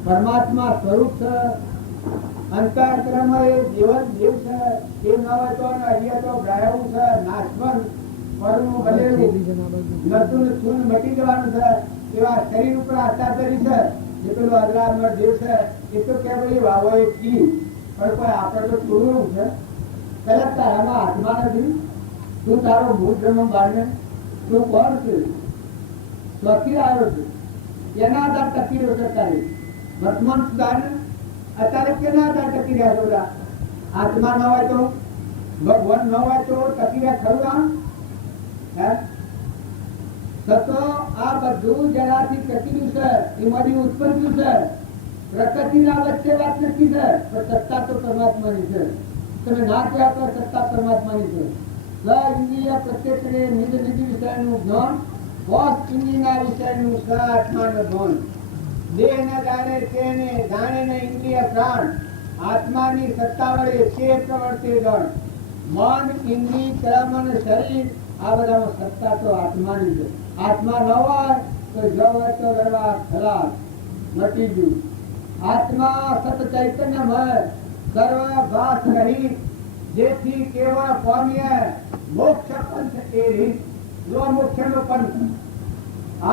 પરમાત્મા સ્વરૂપ છે, અંતઃકરણમાં એ જીવન જીવ છે, એ ન હોય તો અહીંયા તો ગાયવું છે, નાશવંત પરનું બનેલું નતું ચૂન મટી જવાનું છે એવા શરીર ઉપર હસ્તાક્ષરી છે. જે પેલો અગલામર દેવ છે એ તો કે ભાઈ વાવો એ કી પણ કોઈ આપણે તો છોડવું છે. પેલા તારામાં આત્મા નથી, તું તારો ભૂત બ્રહ્મ બાળને તું કોણ છે? સ્વથી આવ્યો છે એના આધાર ટકી રહ્યો છે. તારી વર્તમાન સુધારને અત્યારે કેના આધાર ટકી રહ્યા છો? આત્મા ન હોય તો, ભગવાન ન હોય તો ટકી રહ્યા ખરું? આમ સતો આ બધું જેનાથી ટકેલું છે એમાંથી ઉત્પન્ન થયું છે. પ્રકૃતિના વચ્ચે વાત નથી છે પણ સત્તા તો પરમાત્માની છે. તમે ના કહેવા તો સત્તા પરમાત્માની છે. ઇન્દ્રિય પ્રત્યેકને નિજ નિજ વિષયનું જ્ઞાન, બોસ ઇન્દ્રિયના વિષયનું સ આત્માનું જ્ઞાન. દેહ ન જાણે તેને જાણે ને ઇન્દ્રિય પ્રાણ, આત્માની સત્તા વડે તે પ્રવર્તે જણ. મન, ઇન્દ્રિય, કર્મ અને શરીર આ બધામાં સત્તા તો આત્માની છે. આત્મા ન હોય તો જવ તો ગરવા ખલાસ મટી ગયું. આત્મા સત ચૈતન્યમય સર્વ ભાસ રહિત, જેથી કેવળ પામીએ મોક્ષ પંથ એ રીત. જો મોક્ષનો પંથ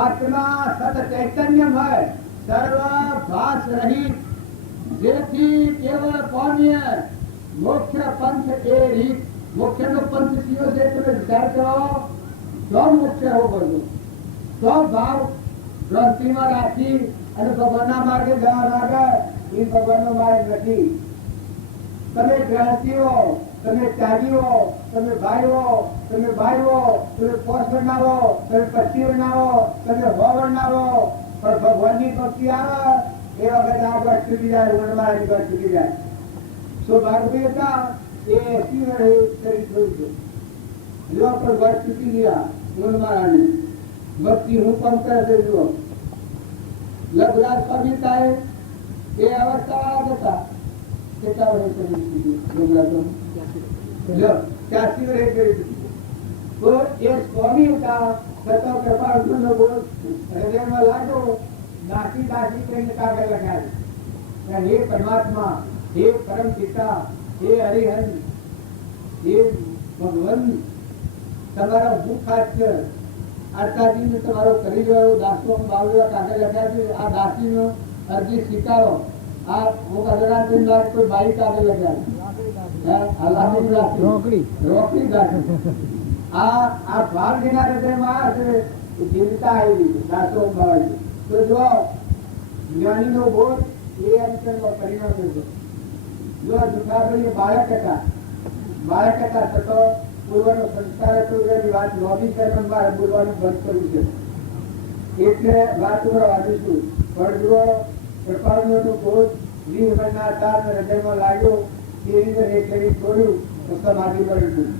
આત્મા સત ચૈતન્યમય સર્વ ભાસ રહિત, જેથી કેવળ પામીએ મોક્ષ પંથ એ રીત. મોક્ષનો પંથ કયો છે તમે વિચાર કરો. તો મોક્ષ એવો બધું તો ભાવ ગ્રંથિમાં રાખી અને ભગવાનના માર્ગે જવા માંગે એ ભગવાનનો માર્ગ નથી. તમે ગ્રંથિઓ, તમે ત્યાગીઓ, તમે ભાઈઓ, તમે પોષ બનાવો, તમે પક્ષી બનાવો, તમે હો બનાવો, પણ ભગવાનની ભક્તિ આવે એ વખત આ ગઢ ચૂકી જાય, મારી ગઢ ચૂકી જાય. શું ભાગવી હતા એ 80 વર્ષ કરી જોયું છે. જો પણ ગઢ ચૂકી ગયા મહારાજની ભક્તિ હું પણ કરે જુઓ. લગરાજ સ્વામી એ અવસ્થા હતા કેટલા વર્ષ કરી 80 વર્ષ કરી તો એ સ્વામી હતા છતાં કૃપાળુનો બોલ હૃદયમાં લાગ્યો. દાસી દાસી કરીને કાગળ લખાય હે પરમાત્મા, હે પરમ પિતા, હે હરિહર, હે ભગવાન, તમારા ભૂખ છે આટલાજીને તમારો કરી રહ્યો દાસો બાવડા કાગળ લખ્યા છે. આ દાસીનો અરજી સ્વીકારો. આ હું કદરાતી વાત કોઈ બાઈ કાગળ લખ્યા રોકડી દાસી. આ ભાવ જેના હૃદયમાં છે જીવતા આવી દાસો બાવડી. તો જો જ્ઞાનીનો બોધ એ અંતરમાં પરિણામ છે. જો જુઠાભાઈ બાળક હતા તો પૂર્વનો સંસ્કાર હતો એની વાત લોભી કર્મ મારે બોલવાનું બંધ કરવું છે. એટલે વાત વાંચીશું. પણ જો કૃપાળુનો બોધ 20 વર્ષના હતા હૃદયમાં લાગ્યો એ રીતે એક છોડ્યું તો સમાધિ મળ્યું.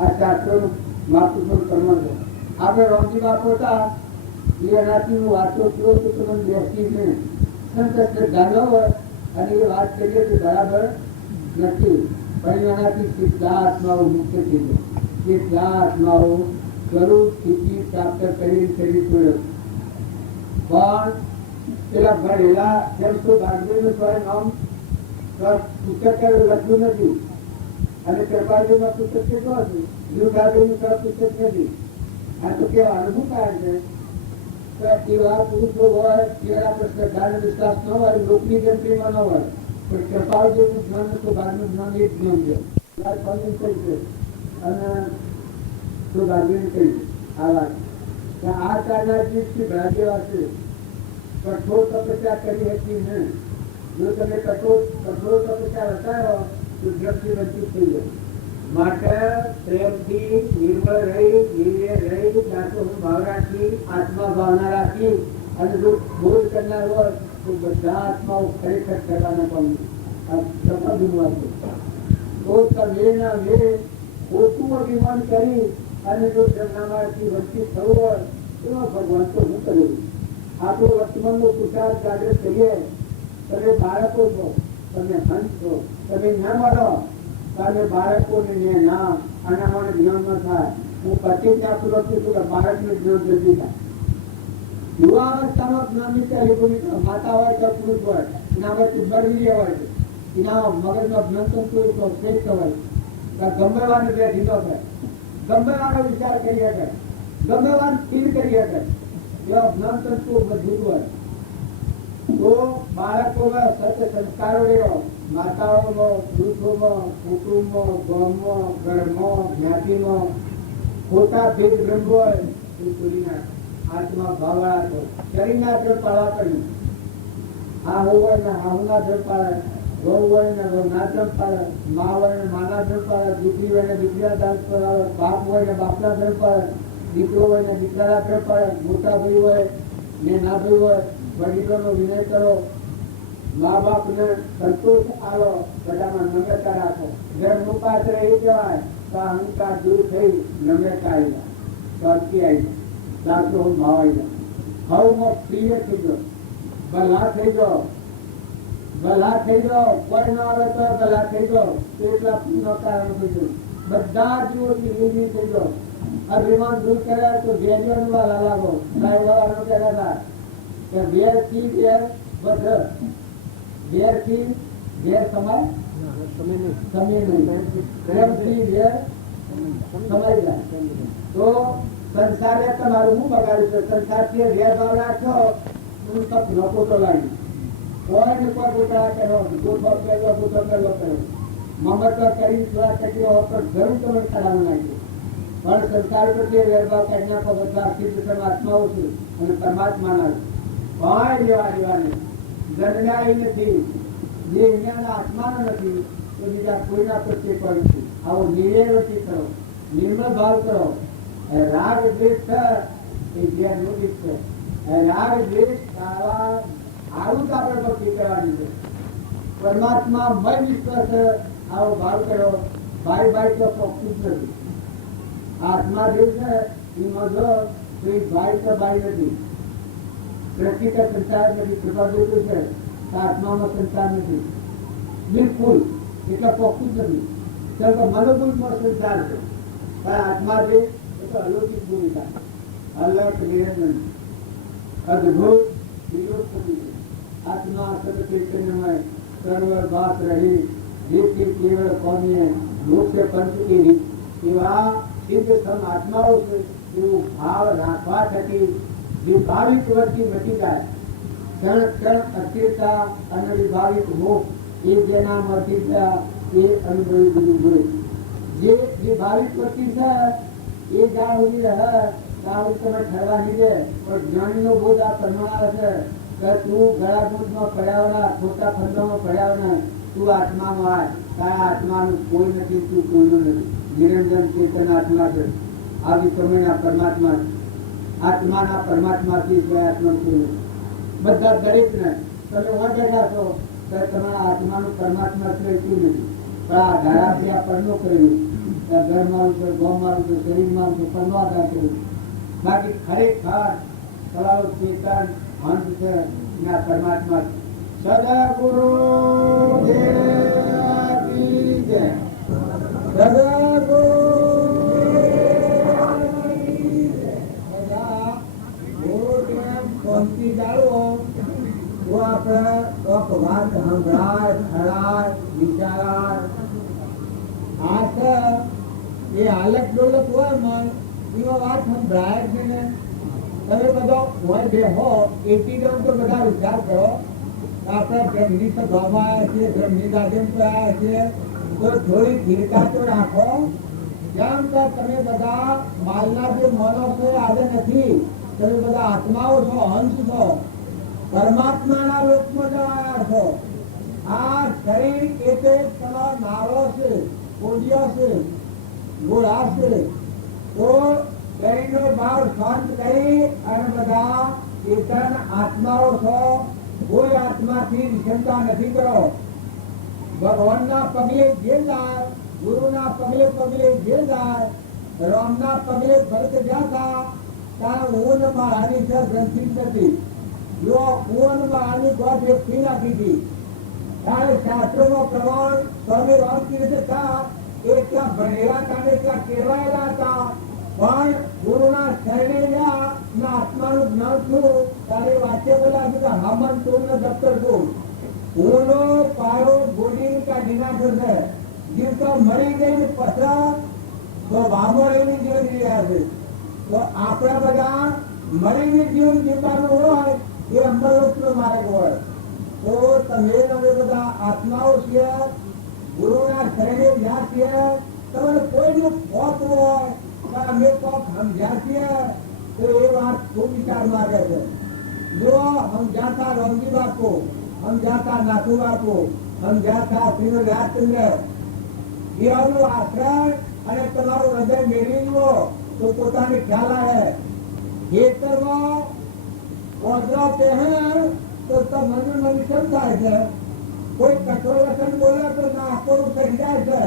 આ શાસ્ત્રોનું મહાપુરુષોનું પ્રમાણ છે. આપણે રામજી બાપુ હતા એનાથી હું વાંચો થયો તો તમે બેસીને સંત શ્રદ્ધા ન હોય અને એ વાત કરીએ તો બરાબર નથી. પણ એનાથી કેટલા આત્માઓ મુક્ત થઈ જાય. કેટલા આત્માઓ સ્વરૂપ સ્થિતિ પ્રાપ્ત કરી છોડ્યો. પણ પેલા ભણેલા જેમ તો ભાગવીનું સ્વયં નામ પુસ્તક લખ્યું નથી અને કૃપાળુમાં પુસ્તક કેટલો હતું. જીવભાગીનું પુસ્તક નથી. આ તો કેવા અનુભવ કારણ છે એવા પુરુષો હોય એના પર શ્રદ્ધાનો વિશ્વાસ ન હોય, લોકની ગણતરીમાં ન હોય, પણ કૃપાળ જેવું જ્ઞાન તો બહારનું જ્ઞાન એ જ જ્ઞાન છે. અને તો ગાર્જિયન કહ્યું આ વાત કે આ તારા જીવથી ભાગ્યવાન છે. કઠોર તપસ્યા કરી હતી ને, જો તમે કઠોર તપસ્યા રચાયો તો જગથી વંચિત થઈ જાય. માટે પ્રેમથી નિર્મળ રહી, નિર્ભય રહી, જાતો ભાવ રાખી, આત્મા ભાવના રાખી અને જો બોધ કરનાર હોય તો બધા આત્માઓ ખરેખર કરવાના પણ સફળ તો તમે ના વે ખોટું અભિમાન કરી અને જો જમનામાંથી વંચિત થવું હોય એમાં ભગવાન તો હું કર્યું. આપણો વર્તમાનનો પુરુષાર્થ જાગૃત કરીએ. તમે બાળકો છો, તમે હંસ છો, તમે ના મળો તમે બાળકોને ના અનામણ જ્ઞાન ન થાય. હું પ્રતિજ્ઞાપૂર્વક છું કે બાળકને જ્ઞાન જલ્દી થાય. યુવા અવસ્થામાં જ્ઞાનની ચાલી માતા હોય કે પુરુષ હોય એના વચ્ચે બળવીર્ય હોય છે, એના મગજમાં જ્ઞાનતંતુ શ્રેષ્ઠ હોય ગંભીરવાને બે ઢીલો થાય, ગંભીરવાનો વિચાર કરી શકે, ગંભીરવાન સ્થિર કરી શકે એવા જ્ઞાનતંતુ મજબૂત હોય તો બાળકોમાં સત્ય સંસ્કારો રહ્યો. માતાઓમાં, પુરુષોમાં, કુટુંબમાં, ગામમાં, ઘરમાં, જ્ઞાતિમાં ખોટા ભેદ ભ્રમ હોય એ છોડી નાખે. આત્મા ભાવવાળા છો. શરીરના દ્રઢ પાળવા કર્યું. આ હોય ને આહુના દ્રઢ પાડે, ગૌ હોય ને ગૌના દ્રઢ પાડે, મા હોય ને માના દ્રઢ પાડે, દીકરી હોય ને દીકરીના દ્રઢ પાડે, બાપ હોય ને બાપના દ્રઢ પાડે, દીકરો હોય ને દીકરાના દ્રઢ પાડે, મોટા ભાઈ હોય ને ના ભાઈ હોય, વડીલોનો વિનય કરો, મા બાપને સંતોષ આલો, બધામાં નમ્રતા રાખો. ઘરનું પાત્ર એ કહેવાય તો અહંકાર દૂર થઈ નમ્રતા આવી જાય, શાંતિ આવી જાય, દાખલો ભાવ આવી જાય. ભાવમાં પ્રિય થઈ જાઓ, ભલા થઈ જાઓ, ભલા થઈ જાઓ. કોઈ ના આવે તો ભલા થઈ જાઓ. એટલા પૂર્ણ કારણ થઈ જાઓ. બધા જીવોથી નિર્મિત થઈ જાઓ. અભિમાન દૂર કર્યા તો વેરિયન વાળા લાગો. સાહેબ વાળા કહેતા હતા કે વેરથી વેર બધ, વેરથી વેર સમાય સમય નહીં, પ્રેમથી વેર સમાય જાય. તો સંસારે તમારું શું બગાડ્યું છે? સંસારથી વેર ભાવ રાખો હું તપ નકો તો લાગ્યું. કોઈ ને કોઈ પૂતળા કરો, ગોઠો કર્યો, પૂતો કર્યો કર્યો, મમત્વ કરી થોડા ટકી વખત ઘણું તમે ખરાબ નાખ્યું. પણ સંસાર પ્રત્યે વેરભાવ કાઢી નાખો. બધા સિદ્ધ આત્માઓ છે અને પરમાત્માના કોઈ લેવા દેવાની જન્મ્યા નથી. જે જ્ઞાન આત્માનો નથી તો બીજા કોઈના પ્રત્યે કોઈ નથી. આવો નિર્વતી કરો, નિર્મળ ભાવ કરો. રાગ દ્વેષ એ ઝેરનું બીજ છે. રાગ દ્વેષ આવું જ આપણે ભક્તિ કરવાની છે. પરમાત્મા મય વિશ્વાસ આવો ભાવ કરો. ભાઈ ભાઈ તો ચોખ્ખું જ નથી. આત્મા જે છે એમાં જો કોઈ ભાઈ તો ભાઈ નથી. દ્રષ્ટિ का संसार નથી. કૃપા જોયું છે આત્મામાં સંસાર નથી બિલકુલ. એટલે ચોખ્ખું જ નથી. કારણ કે મનોબુદ્ધમાં સંસાર છે. પણ આત્મા જે એ તો અલૌકિક ભૂમિકા, અલગ નિરંજન અદભુત વિરોધ કરી. આત્મા સત ચૈતન્યમય સર્વ ભાસ રહી રીતિ કેવળ કોને મોક્ષ પંચ की રીત. એવા સિદ્ધ સમ આત્માઓ છે. એવો ભાવ રાખવા થકી વિભાવિક વૃત્તિ મટી જાય. ક્ષણ ક્ષણ અસ્થિરતા અને વિભાવિક મોક્ષ એ જેના મટી ગયા એ અનુભવી બીજું ગુરુ. જે વિભાવિક વૃત્તિ છે એ જ્યાં સુધી રહે ત્યાં સુધી તમે ઠરવા નહીં દે. પણ જ્ઞાનીનો બોધ આ પ્રમાણ છે કે તું ગળાગૂંઠમાં પડ્યાવના, ખોટા ખંડોમાં પડ્યાવના, તું આત્મામાં આય. તારા આત્માનું કોઈ નથી, તું કોઈનું નથી. નિરંજન ચેતન આત્મા છે. આવી સમયના પરમાત્મા આત્માના પરમાત્માથી છે. આત્મા બધા દરેકને તમે બેઠા છો તો તમારા આત્માનું પરમાત્મા છે એટલું નથી. પણ આ ધારાથી આ પરનો કર્યું, ઘર મારું છે, ગૌ મારું છે, શરીર મારું છે, પરમાત્મા કર્યું. બાકી ખરેખર કલાઓ ચેતન હંસ છે એના પરમાત્મા છે. સદગુરુ એ હાલત ડોલત હોય મન એવા વાત સંભળાય છે ને. તમે બધો હોય બે હો એકદમ તો બધા વિચાર કરો. આપણે બ્રહ્મની સભામાં આવ્યા છીએ, બ્રહ્મની ગાર્ડન પર આવ્યા છીએ તો થોડી ધીરતા તો રાખો. જેમ કે તમે બધા માલના જે મનો છે આજે નથી, તમે બધા આત્માઓ છો, હંસ છો, પરમાત્માના રૂપમાં જવાયા છો. આ શરીર એક એક તમારો નારો છે, કોડિયો છે, ગોળા છે. તો શરીરનો ભાવ શાંત કરી અને બધા ચેતન આત્માઓ છો. કોઈ આત્માથી નિશંકા નથી કરો. ભગવાનના પગલે જે જાય, ગુરુના પગલે પગલે જે જાય, રામના પગલે ભરત જાતા ત્યાં ઊન મારાની સર ગ્રંથિ નથી. જો ઊન મારાની ગોઠ એકઠી નાખી હતી ત્યારે શાસ્ત્રોનો પ્રમાણ સ્વામી રામકૃષ્ણ હતા. એટલા ભણેલા હતા, એટલા કહેવાયેલા હતા, પણ ગુરુના શરણે ગયા ના આત્માનું જ્ઞાન થયું ત્યારે વાક્ય બોલા છે કે હામન તું દફતર તું ઊનો પારો ગોડી કાઢી નાખ્યો છે. જીવ તો મરી ગઈ પથરા તો વામોડીની જીવન રહ્યા છે. તો આપણા બધા મરીને જીવન જીવવાનું હોય એ અમરલોકનો માર્ગ હોય. તો તમે બધા આત્માઓ છે, ગુરુના શરણે જ્યાં છે, તમારે કોઈનું પોત હોય અમે પોત સમજ્યા છીએ તો એ વાત ખૂબ વિચાર માગે છે. જો સમજાતા રમજી બાપુ, સમજાતા નાથુ બાપુ, સમજાતા શ્રીમદ રાજચંદ્ર એવાનો આશ્રય અને તમારું હૃદય મેળવી લો તો પોતાને ખ્યાલ આવે. ખેતરમાં ઓદરા પહેર તો મને મને કેમ થાય છે? કોઈ કઠોર વચન બોલે તો નાસ્તો થઈ જાય છે.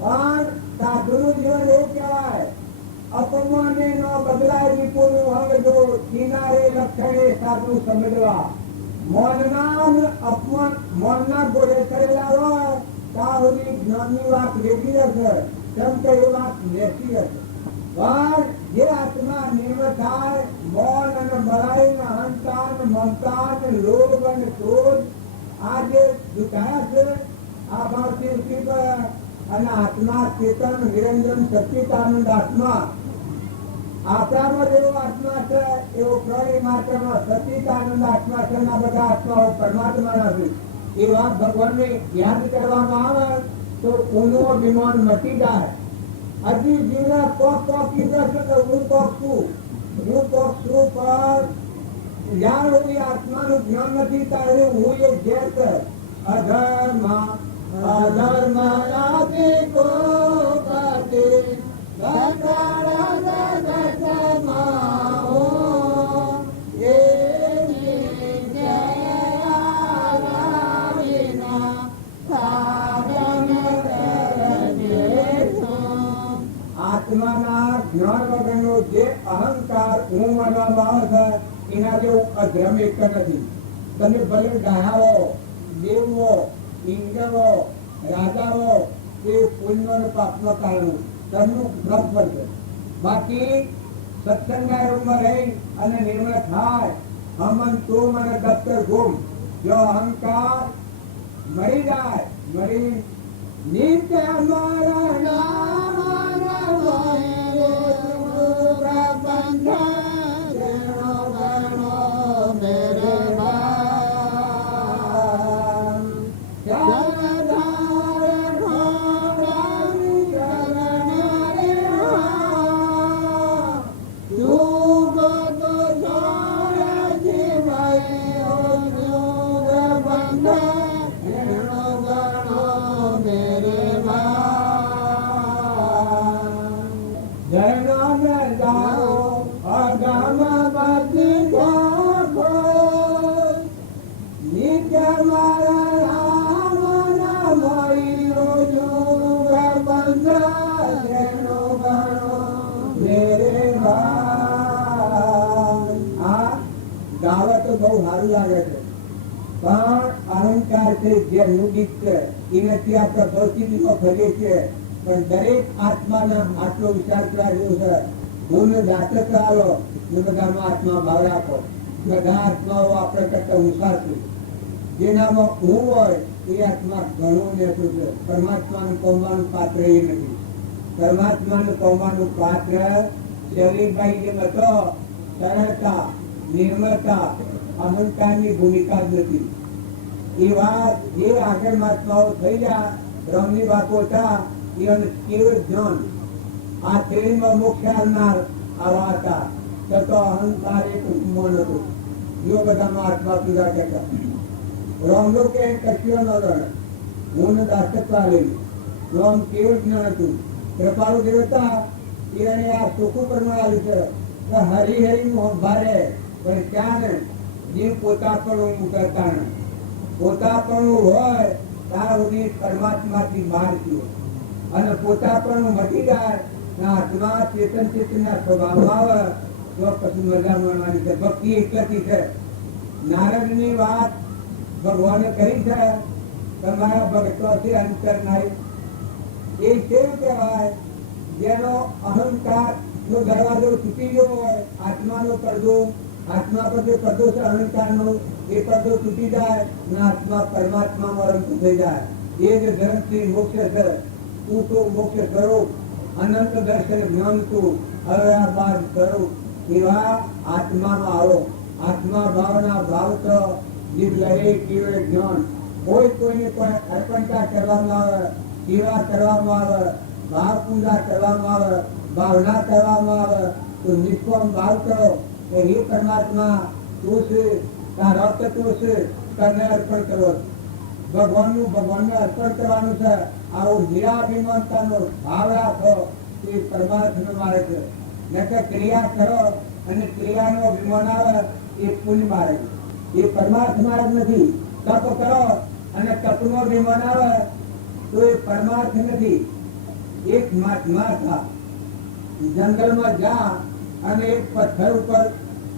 પણ સાધુનું જીવન એવું કહેવાય, અપમાને ન બદલાય વિપુલનું હવે જો કિનારે લક્ષણે સાધુ સમજવા. મૌનના ગોળે કરેલા હોય ત્યાં સુધી જ્ઞાનની વાત વેગી હશે, કેમ કે એ વાત લેતી હશે. પણ જે આત્મા નિર્મળ થાય, મૌન અને બળાઈ ને અહંકાર ને મમતા ને લોભ અને ક્રોધ આ જે દુખાયા છે આ ભાવથી ઉઠી ગયા અને આત્મા ચેતન નિરંજન સચ્ચિદાનંદ આત્મા આપણામાં જેવો આત્મા છે એવો પ્રણય માત્રમાં સચ્ચિદાનંદ આત્મા છે. બધા આત્માઓ પરમાત્માના છે. એ વાત ભગવાનને યાદ કરવામાં આવે તો ઊનો વિમાન મટી જાય. હજી જીવના કોક કીધા છે કે હું કોક છું પર જ્યાં સુધી આત્માનું જ્ઞાન નથી ત્યારે હું એ ઝેર છે. અધર્મ રાતે કો કાતે આત્માના જ્ઞાન વગરનો જે અહંકાર હું માનવામાં આવે છે એના જેવું અધર્મ એક નથી. તમે ભલે ડાહાઓ, દેવો, ઇન્દ્રવો, રાજાઓ એ પુણ્ય અને પાપનો કારણ તેમનું ભ્રમ પડશે. બાકી સત્સંગના રૂપમાં રહી અને નિર્મળ થાય હમન તું મને દફતર ગુમ. જો અહંકાર મરી જાય, મરી નિત્ય અમારા બહુ સારું લાગે છે. પણ અહંકાર છે જેનું ગીત છે એનાથી આપણે પરિસ્થિતિમાં ફરીએ છીએ. પણ દરેક આત્માના આટલો વિચાર કરવા જેવું છે. હું જાતે ચાલો હું બધાનો આત્મા ભાવ રાખો. બધા આત્માઓ આપણે કરતા હોશિયાર છે. જેનામાં હું હોય એ આત્મા ઘણું લેતું છે. પરમાત્માનું પામવાનું પાત્ર એ નથી. પરમાત્માનું પામવાનું પાત્ર શરીરભાઈ જેમ હતો સરળતા, નિર્મળતા, અહંકારની ભૂમિકા જ નથી. એ વાત જે આગળ મહાત્માઓ થઈ ગયા બ્રહ્મની બાપો હતા એને કેવળ જ્ઞાન આ ત્રણમાં મોક્ષ આવનાર આવા હતા. તો અહંકાર એક મન હતું. જો બધામાં આત્મા પીડા કહેતા રોમલો કે કશ્યો ન રણે હું દાસકતા લેવી રોમ કેવળ જ્ઞાન હતું. કૃપાળુ દેવતા એને આ સુખું પ્રમાણ છે કે હરિહરિનું ભારે પણ ત્યાં ને જે પોતાપણું કરતા ને પોતાપણું હોય ત્યાં સુધી પરમાત્માથી બહાર છીએ અને પોતાપણું મટી જાય આત્મા ચેતન ચેતનના સ્વભાવમાં આવે તો પછી મજા મળવાની છે. ભક્તિ એટલી છે. નારદની વાત ભગવાને કરી છે તમારા ભક્તોથી અંતર નહીં. એ કેવું કહેવાય જેનો અહંકાર નો દરવાજો તૂટી ગયો હોય આત્માનો પડદો આત્મા પર જે પડદો છે અહંકારનો એ પડદો તૂટી જાય અને આત્મા પરમાત્મામાં રંગ થઈ જાય. એ જ ધર્મથી મોક્ષ છે. તું તો મોક્ષ સ્વરૂપ અનંત દર્શન જ્ઞાન તું હવે આ બાદ સ્વરૂપ એવા આત્મામાં આવો. આત્મા ભાવના ભાવ તો જીવ લહે કેવળ જ્ઞાન. કોઈ કોઈને કોઈ અર્પણતા કરવામાં આવે સેવા કરવામાં આવે ભાવ પૂજા કરવામાં આવે ભાવના કરવામાં આવે તો નિષ્કામ ભાવ કરો કે હે પરમાત્મા તું છે તારા તત્વ છે તને અર્પણ કરો. ભગવાનને અર્પણ કરવાનું છે. આવું નિરાભિમાનતાનો ભાવ રાખો તે પરમાર્થનો માર્ગ છે. નકર ક્રિયા કરો અને ક્રિયાનો અભિમાન આવે એ પુણ્ય માર્ગ એ પરમાર્થ માર્ગ નથી. તપ કરો અને તપનો અભિમાન આવે તો એ પરમાર્થ નથી. એક મહાત્મા હતા જંગલમાં જા અને એક પથ્થર ઉપર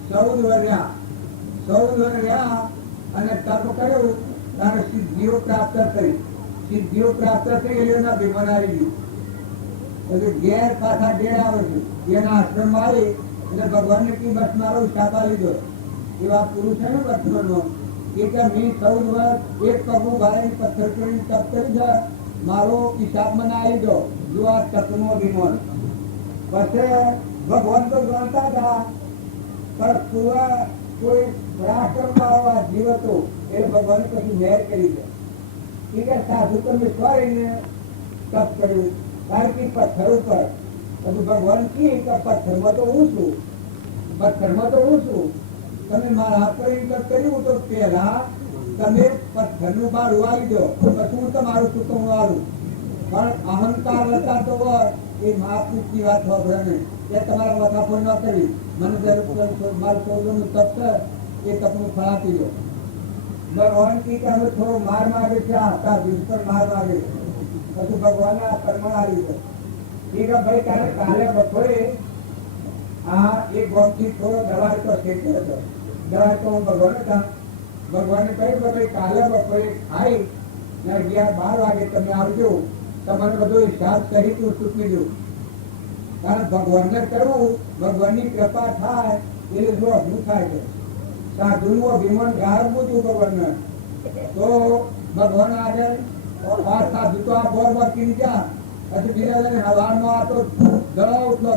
14 વર્ષ રહ્યા અને તપ કર્યું ત્યારે સિદ્ધિઓ પ્રાપ્ત કરી. સિદ્ધિઓ પ્રાપ્ત થઈ એના ભીમન આવી ગયું. પછી ઘેર પાછા ઘેર આવે છે એના આશ્રમમાં આવી એટલે ભગવાનને કી બસ મારો શાપા લીધો. એવા પુરુષ છે ને વર્તમાનનો કે મેં 14 વર્ષ એક પગું ભાઈ પથ્થર કરીને તપ કરી છે મારો હિસાબ મને આવી દો. જો આ તપનો અભિમાન પછી ભગવાન તો જાણતા હતા પણ પૂરા કોઈ પરાક્રમમાં આવા જીવ હતો એ ભગવાને પછી મહેર કરી છે. ઠીક છે સાધુ તમે સ્વરીને તપ કર્યું કારણ કે પથ્થર ઉપર પછી ભગવાન કહે કે પથ્થરમાં તો હું છું તમે મારા હાથ કરીને તપ કર્યું તો પહેલા તમે પથ્થરનું ભાડું આવી દો પછી હું તમારું ચૂકવણું આવું. પણ અહંકાર હતા તો એ મહાપુરુષની વાત વાપરે નહીં એ તમારા માથા પર ન કરી મને મારું સૌનું તપ છે એ તપનું ફળ આપી દો. ભગવાન કી તમે થોડો માર માગે છે આ હતા દિલ પર માર માગે પછી ભગવાને આ પરમાણ આવી છે. ઠીક ભાઈ તારે કાલે બપોરે આ એક ગોમથી થોડો દવાઈ તો શેકી હતો. દવાઈ તો હું ભગવાને ભગવાને કહ્યું કે ભાઈ કાલે બપોરે ખાઈ ને 11-12 વાગે તમે આવજો તમારે બધો હિસાબ સહિત હું ચૂકવી દઉં. કારણ ભગવાનને કરવું ભગવાનની કૃપા થાય એટલે જો અભિનું થાય છે. સાધુનું અભિમાન ગાળવું છું ભગવાનને તો ભગવાન આગળ આ સાધુ તો આ બોર બાકી ગયા પછી બીજા હવાનો આ તો દળો ઉઠલો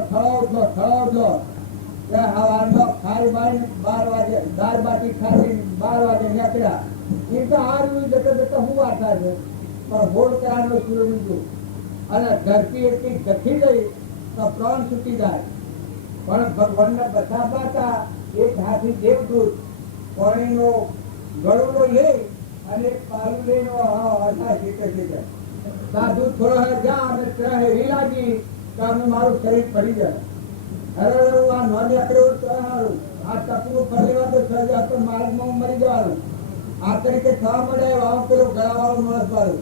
હવાનો ખારી બારી 12 વાગે દાળ બાટી ખારી 12 વાગે નીકળ્યા. એ તો હારું જતા હું વાર્તા છે પણ હોળ કરાનો સૂર્ય લીધું અને ધરતી એટલી ગઠી ગઈ તો પ્રાણ છૂટી જાય. પણ ભગવાનને બતાવતા હતા એક હાથી દેવદૂત પાણીનો ગળુડો લે અને એક પાલું લઈને અડધા શીખે સાધુ થોડા જા અને ત્યાં એવી લાગી કે મારું શરીર પડી જાય. અરે આ ન નીકળ્યું તો સારું આ તપનું ફરી વાર તો સર્જા તો માર્ગમાં મરી જવાનું. આ તરીકે થવા મળે આવો પેલો ગળાવાળો માણસ પાડ્યો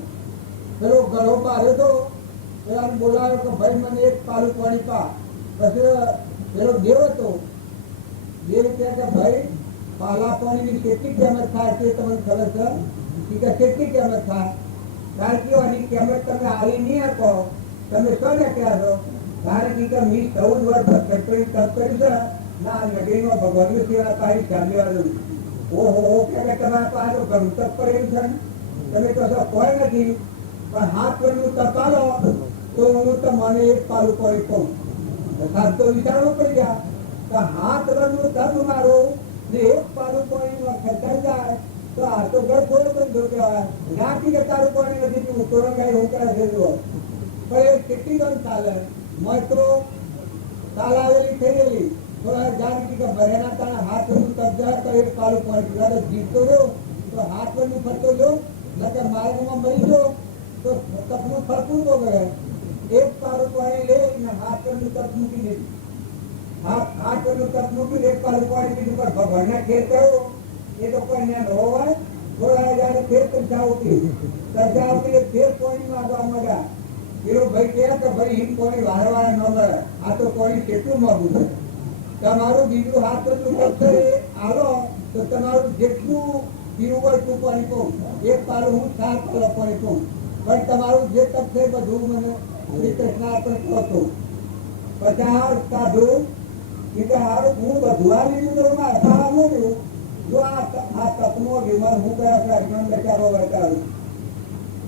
પેલો ગળો પાડ્યો તો પેલા બોલાવ્યો કે ભાઈ મને એક પાલું પાણી પા. પછી પેલો દેવ હતો દેવ કહે કે ભાઈ પાલા પાણીની કેટલી કિંમત થાય તે તમને ખબર છે? કે કેટલી કિંમત થાય? કારણ કે આની કિંમત તમે હારી નહીં આપો તમે શું નીકળ્યા છો? કારણ કે મેં 14 વર્ષ તપ કરી છે ના નગરીનો ભગવાનની સેવા તારી ચાલી વાળું. ઓહો કે તમારા પાસે ઘણું તપ કરેલું છે તમે તો કોઈ નથી પણ હાથ પરનું તપાલો તો હું તો મને એક પાલું પાણી કહું. સાત તો વિચારવું પડી ગયા તો હાથ પરનું તપ મારું ને એક પાલું પાણી ખેંચાઈ જાય તો આ તો ઘર થોડો બંધો કહેવાય. નાથી કે તારું પાણી નથી તું ઉતરો કઈ હું કરે છે પણ એ કેટલી ગણ ચાલે મેં તો ચાલ આવેલી થઈ ગયેલી થોડા જાણ કે ભરેના તારા હાથ નું કબજા તો એક પાલું પડે જીવતો રહ્યો તો હાથ નું ફરતો જો નકર માર્ગમાં મરી ગયો તો તપનું ફરતું તો ગયે એક પાલું પાણી લે હાથ નું તપ મૂકી દીધું હાથ નું તપ મૂકી એક પાલું પાણી દીધું પણ ભગવાનને ખેર કર્યો એ તો કોઈ ને હોય થોડા જયારે ફેર કરજાવતી ફેર પાણી માં મળ્યા પેલો ભાઈ કહે કે ભાઈ હિમ કોણી વારવાર ન મળે આ તો કોણી કેટલું મોંઘું છે તમારું બીજું હાથ કરશે આવો તો તમારું જેટલું પીવું હોય તું પાણી કહું એક પાલું હું 7 પાલો પાણી કહું પણ તમારું જે તપ છે બધું મને શ્રી કૃષ્ણ આપણે કહો છો પછી સાધુ કે હારું હું બધું આ લીધું તો અસારા મળ્યું જો આ તપનો વિમર હું કયા કે અજ્ઞાન બચારો બચાવ્યું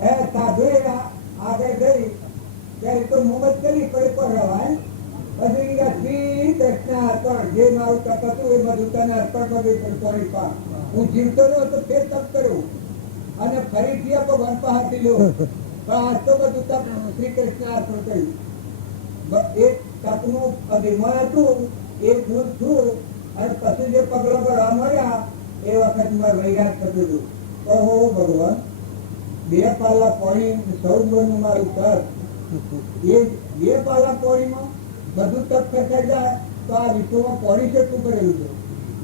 હે સાધુ આગળ ગઈ ત્યારે તો મુહમ્મદ કરી પડી પર રહેવાય પછી શ્રી કૃષ્ણ અર્પણ જે મારું તપ હતું એ બધું તને અર્પણ કર્યું કોણી પા હું જીવતો રહ્યો તો ફેર તપ કર્યું અને ફરીથી ભગવાન પાસે લ્યો પણ આજ તો બધું તપ શ્રી કૃષ્ણ અર્પણ કર્યું એક તપનું અભિમાન હતું એ દૂર થયું અને પછી જે પગલો કરવા મળ્યા એ વખત મારે વૈરાગ થતું હતું ઓહો ભગવાન 2 પાલા પાણી સૌનું મારું તપ એ 2 પાલા પાણીમાં બધું તપ કરતા જાય તો આ વિશ્વમાં પાણી કેટલું પડેલું છે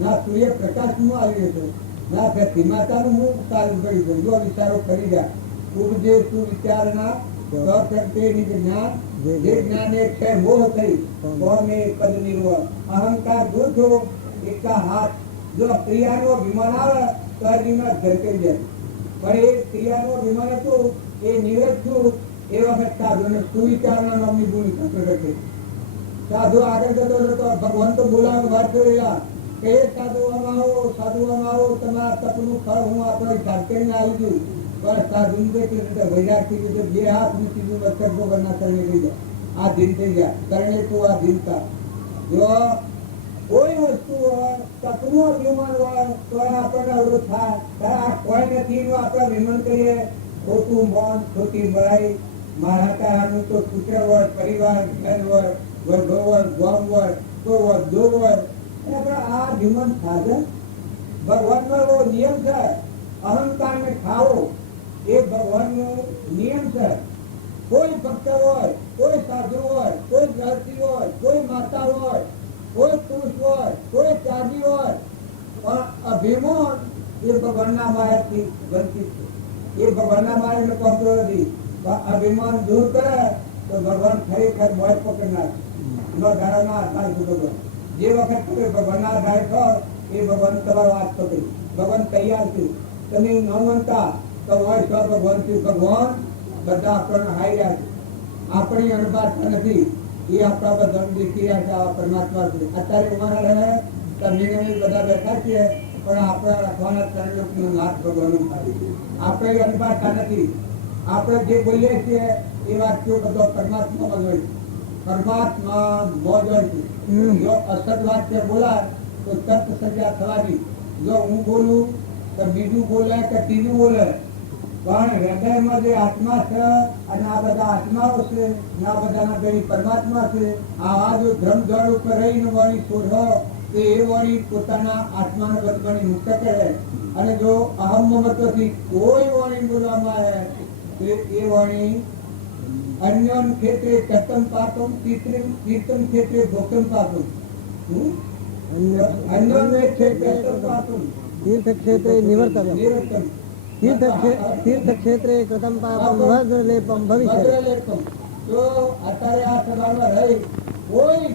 ના સૂર્ય પ્રકાશનું આવી રહ્યું છે ના ધરતી માતાનું હું ચાલુ કરી દઉં જો વિચારો કરી જાય તું જે તું વિચારના જ્ઞાન જે જ્ઞાન એક છે મોહ થઈ કોમે પદ નિર્વહ અહંકાર દૂર થયો એકા હાથ જો ક્રિયાનો વિમાન આવે તો આ વિમાન ઝડપી જાય પણ એ ક્રિયાનો વિમાન હતું એ નિરજ થયું એ વખત સાધુને સુવિચારના નામની ભૂમિકા પ્રગટ થઈ સાધુ આગળ જતો જતો ભગવાન તો બોલાવે વાત જોયેલા કે સાધુઓમાં આવો તમારા તપનું ફળ હું આપણે ઝાટકીને આવી ગયું પણ સાધુ વૈરાગથી કીધું 2 હાથ મૂકી દીધું વચ્ચે ભગવાનના ચરણે લઈ જાય આ દિન થઈ ગયા ચરણે તું આ દિનતા જો કોઈ વસ્તુ હોય તપનું અભિમાન હોય તો આપણને અવરોધ થાય કોઈ નથી આપણે વિમન કરીએ ખોટું મન ખોટી બળાઈ મારા કહેવાનું તો પુત્ર હોય પરિવાર ઘર હોય વૈભવ હોય ગામ હોય કોઈ વધુ હોય આપણે આ વિમન થાય ભગવાનનો એવો નિયમ છે અહંકારને ખાવો એ ભગવાનનો નિયમ છે કોઈ ભક્ત હોય કોઈ સાધુ હોય કોઈ ગૃહસ્થી હોય કોઈ માતા હોય કોઈ પુરુષ હોય કોઈ ત્યાગી હોય પણ અભિમાન એ ભગવાનના માયાથી વંચિત છે એ ભગવાનના માયા પહોંચતો નથી અભિમાન દૂર કરે તો ભગવાન ખરેખર મોજ પકડનાર ધારાના આધાર છે ભગવાન જે વખત તમે ભગવાનના આધાર છો એ ભગવાન તમારો હાથ પકડી ભગવાન તૈયાર છે તમે ન માનતા તો હોય છો ભગવાન થી ભગવાન બધા આપણને હાઈ રહ્યા છે આપણી અણબારતા નથી એ આપણા બધા દેખી રહ્યા છે આ પરમાત્મા છે અત્યારે ઉમારા રહે તમે બધા બેઠા છીએ પણ આપણા રાખવાના ચરણનો નાથ ભગવાનનો થાય આપણે અણબારતા નથી આપણે જે બોલીએ છીએ એ વાક્યો બધો પરમાત્મામાં હોય છે પરમાત્મા મોજ હોય છે જો અસત વાક્ય બોલાય તો તપ સજા થવાની જો હું બોલું તો બીજું બોલે કે ત્રીજું બોલે પણ હૃદયમાં જે આત્મા છે અને આ બધા આત્માઓ છે આ બધાના પેલી પરમાત્મા છે આ જો ધર્મધળ ઉપર રહીને વાણી શોધો તો એ વાણી પોતાના આત્માને બધાની મુક્ત કરે અને જો અહમ મમત્વથી કોઈ વાણી બોલવામાં આવે તો એ વાણી અન્યમ ક્ષેત્રે કર્તમ પાતમ તીર્થમ ક્ષેત્રે ભોક્તમ પાતમ અન્યમ ક્ષેત્રે કર્તમ પાતમ तीर्थ क्षेत्रे निवर्तन तीर्थ क्षेत्रे कृतं पापं वज्रलेपं भविष्यति तो અત્યારે આ સભામાં રહી કોઈ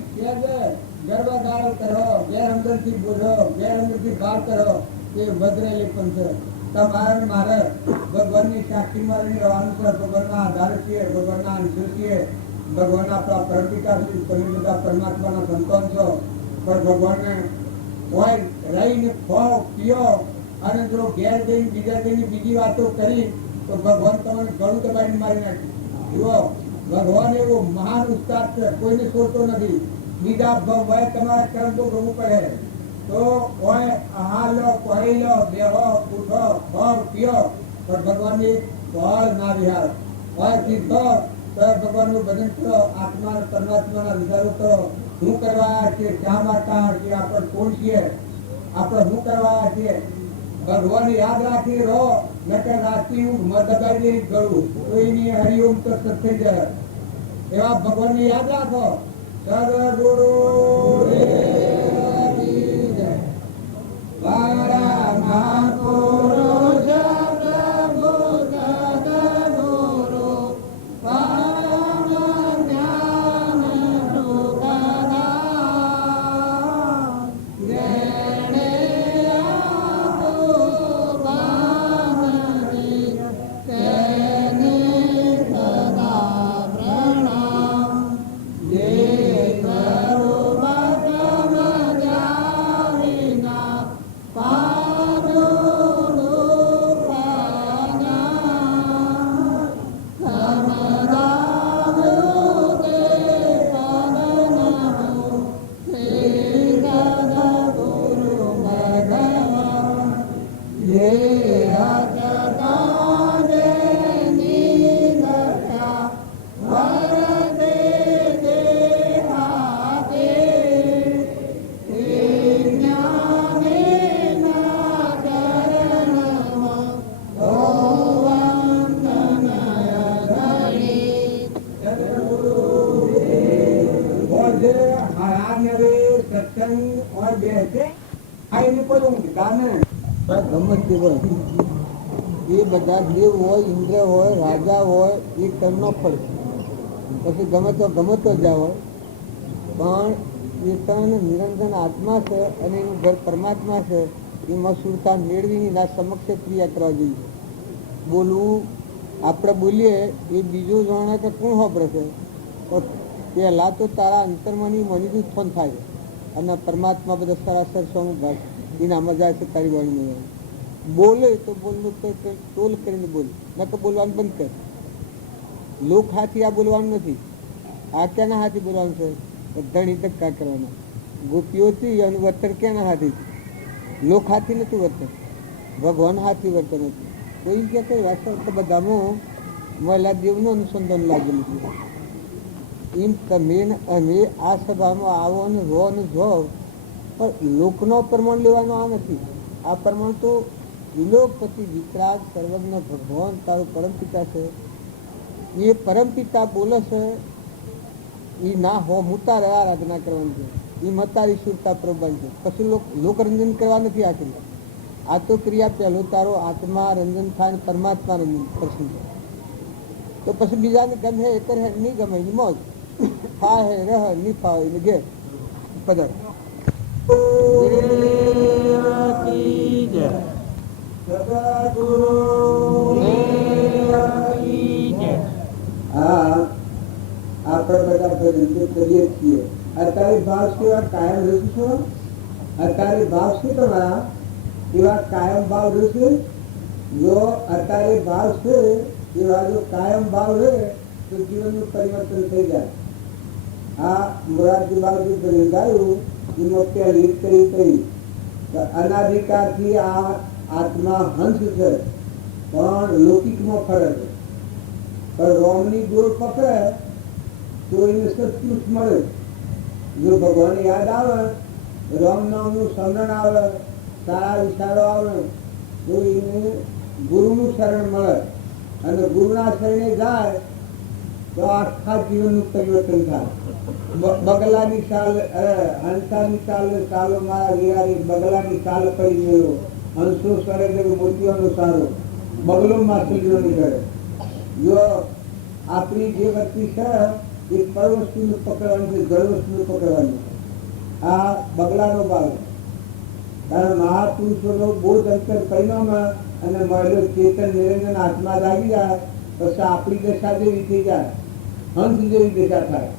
ગર્વગાળો કરો ગેર અંદરથી બોલો ગેર અંદરથી ભાવ કરો એ વજ્રલેપન છે તમારે મારે ભગવાનની સાક્ષીમાં રહીને રહેવાનું છે ભગવાનના આધાર છીએ ભગવાનના અંશો છીએ ભગવાનના આપણા પરમપિતા છીએ તમે બધા પરમાત્માના સંતાન છો પણ ભગવાનને હોય રહીને ખાઓ પીઓ અને જો ઘેર જઈને બીજા જઈને બીજી વાતો કરી તો ભગવાન તમને ગળું દબાઈને મારી નાખ્યું જુઓ ભગવાન એવો મહાન ઉસ્તાદ છે કોઈને છોડતો નથી બીજા ભાઈ તમારા કર્મ તો કરવું પડે તો હોય આહાર લો પડી લો બેહો ઉઠો ખાઓ પીઓ પણ ભગવાનની ફળ ના વિહાર હોય સીધો તો ભગવાનનું ભજન કરો, આત્મા પરમાત્માના વિચારો કરો. શું કરવા છે, શા માટે છે, આપણે કોણ છીએ, આપણે શું કરવા છે, ભગવાન યાદ રાખી રહો. નકર રાતની ઊંઘ મત દબાવી ગયું કોઈની હરિઓમ તો સત્ય જાય. એવા ભગવાનને યાદ રાખો. સદગુરુ એ બધા દેવ હોય, ઇન્દ્ર હોય, રાજા હોય, એ કર્મનો ફળ છે. પછી ગમે તો જાઓ, પણ એ તન નિરંજન આત્મા છે અને એનું ઘર પરમાત્મા છે. એમાં સુરતા મેળવીને ના સમક્ષ ક્રિયા કરવા જોઈએ. બોલવું આપણે બોલીએ એ બીજું જાણે કે કોણ વાપરે છે, તો પહેલા તો તારા અંતરમાંની મનીનું ઉત્પન્ન થાય અને પરમાત્મા બધા સરાસર સોનું ઘાસ એનામાં જાય છે. તારી વાણીમાં બોલે તો બોલનું તોલ કરીને બોલ, નકર બોલવાનું બંધ કર. લોક હાથી આ બોલવાનું નથી. આ ક્યાંના હાથી બોલવાનું છે? ધણી ધક્કા કરવાના. ગોપીઓથી અને વર્તન ક્યાંના હાથી? લોક હાથી નથી વર્તન, ભગવાન હાથી વર્તન નથી. કોઈ કે કઈ વાસ્તવ તો બધામાં મહિલા દેવનું અનુસંધાન લાગેલું છે. એમ તમે અને આ સભામાં આવો અને રહો અને જો, પણ લોકનો પ્રમાણ લેવાનો આ નથી. આ પ્રમાણ તો વિલોકપતિ વિતરાગ સર્વજ્ઞ ભગવાન તારો પરમપિતા છે. એ પરમપિતા બોલે છે એ ના હો મુતારે આરાધના કરવાની છે. એ મતારી સુરતા પ્રબંધ છે. પછી લોકરંજન કરવા નથી આ ક્રિયા. આ તો ક્રિયા પહેલો તારો આત્મા રંજન થાય, પરમાત્મા રંજન કરશે. તો પછી બીજાને ગમે એ કરે, નહીં ગમે એની મોજ. ફા હે રહ નહીં ફાવે એને ઘેર પધાર. હા, આપણે બધા ભજન કરીએ છીએ. અત્યારે ભાવ સેવા કાયમ રહેશો. અત્યારે ભાવ છે તમારા એવા કાયમ ભાવ રહેશે. જો અત્યારે ભાવ છે એવા જો કાયમ ભાવ રહે તો જીવનનું પરિવર્તન થઈ જાય. આ મોરારજી બાબુ ગાયું એમાં ત્યાં લીટ કરી અનાધિકારથી આ આત્મા હંસ છે, પણ લૌકિકમાં ફરે છે. પણ રોમની ડોર પકડે તો એને સત્પુરુષ મળે. જો ભગવાન યાદ આવે, રામ નામનું સ્મરણ આવે, સારા વિચારો આવે, તો એને ગુરુનું શરણ મળે. અને ગુરુના શરણે જાય તો આખા જીવનનું પરિવર્તન થાય. બગલાની સાલ હંસાની સાલ સાલો મારા વિરારી, બગલાની સાલ પડી ગયો, હંસો સરે મોતીઓનો સારો, બગલો માછલીઓ નીકળે. જો આપણી જે વસ્તુ છે એ પર વસ્તુનું પકડવાની છે, જળ વસ્તુનું પકડવાની. આ બગલાનો ભાગ. કારણ મહાપુરુષોનો બોધ અંતર પરિણામે અને મળેલો ચેતન નિરંજન આત્મા લાગી જાય પછી આપણી દશા જેવી થઈ જાય, હંસ જેવી દશા થાય.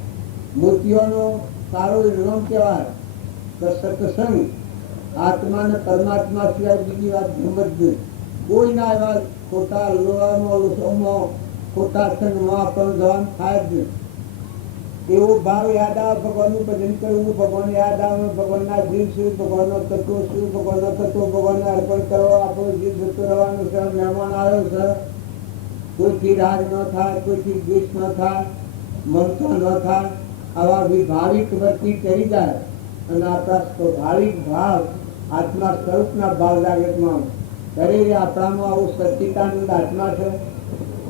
મોતીઓનો સારો નામ કહેવાય તો સત્સંગ. આત્મા ને પરમાત્મા સિવાય બીજી વાત સમજજો. કોઈ ના એવા ખોટા લોહામાં ખોટા સંગમાં પણ જવાનું થાય જ નહીં. એવો ભાવ યાદ આવે, ભગવાનનું ભજન કરવું, ભગવાન યાદ આવે, ભગવાનના જીવ શું, ભગવાનનો તત્વો શું, ભગવાનનો તત્વો ભગવાનને અર્પણ કરો. આપણો જીવ જતો રહેવાનો છે, મહેમાન આવ્યો છે, કોઈથી રાગ ન થાય, કોઈથી દ્વેષ ન થાય, મમતા ન થાય. આવા વિભાવિક વૃત્તિ કરી જાય અને આપણા સ્વાભાવિક ભાવ આત્મા સ્વરૂપના ભાવ જાગૃતમાં શરીરે આપણામાં આવું સચ્ચિદાનંદ આત્મા છે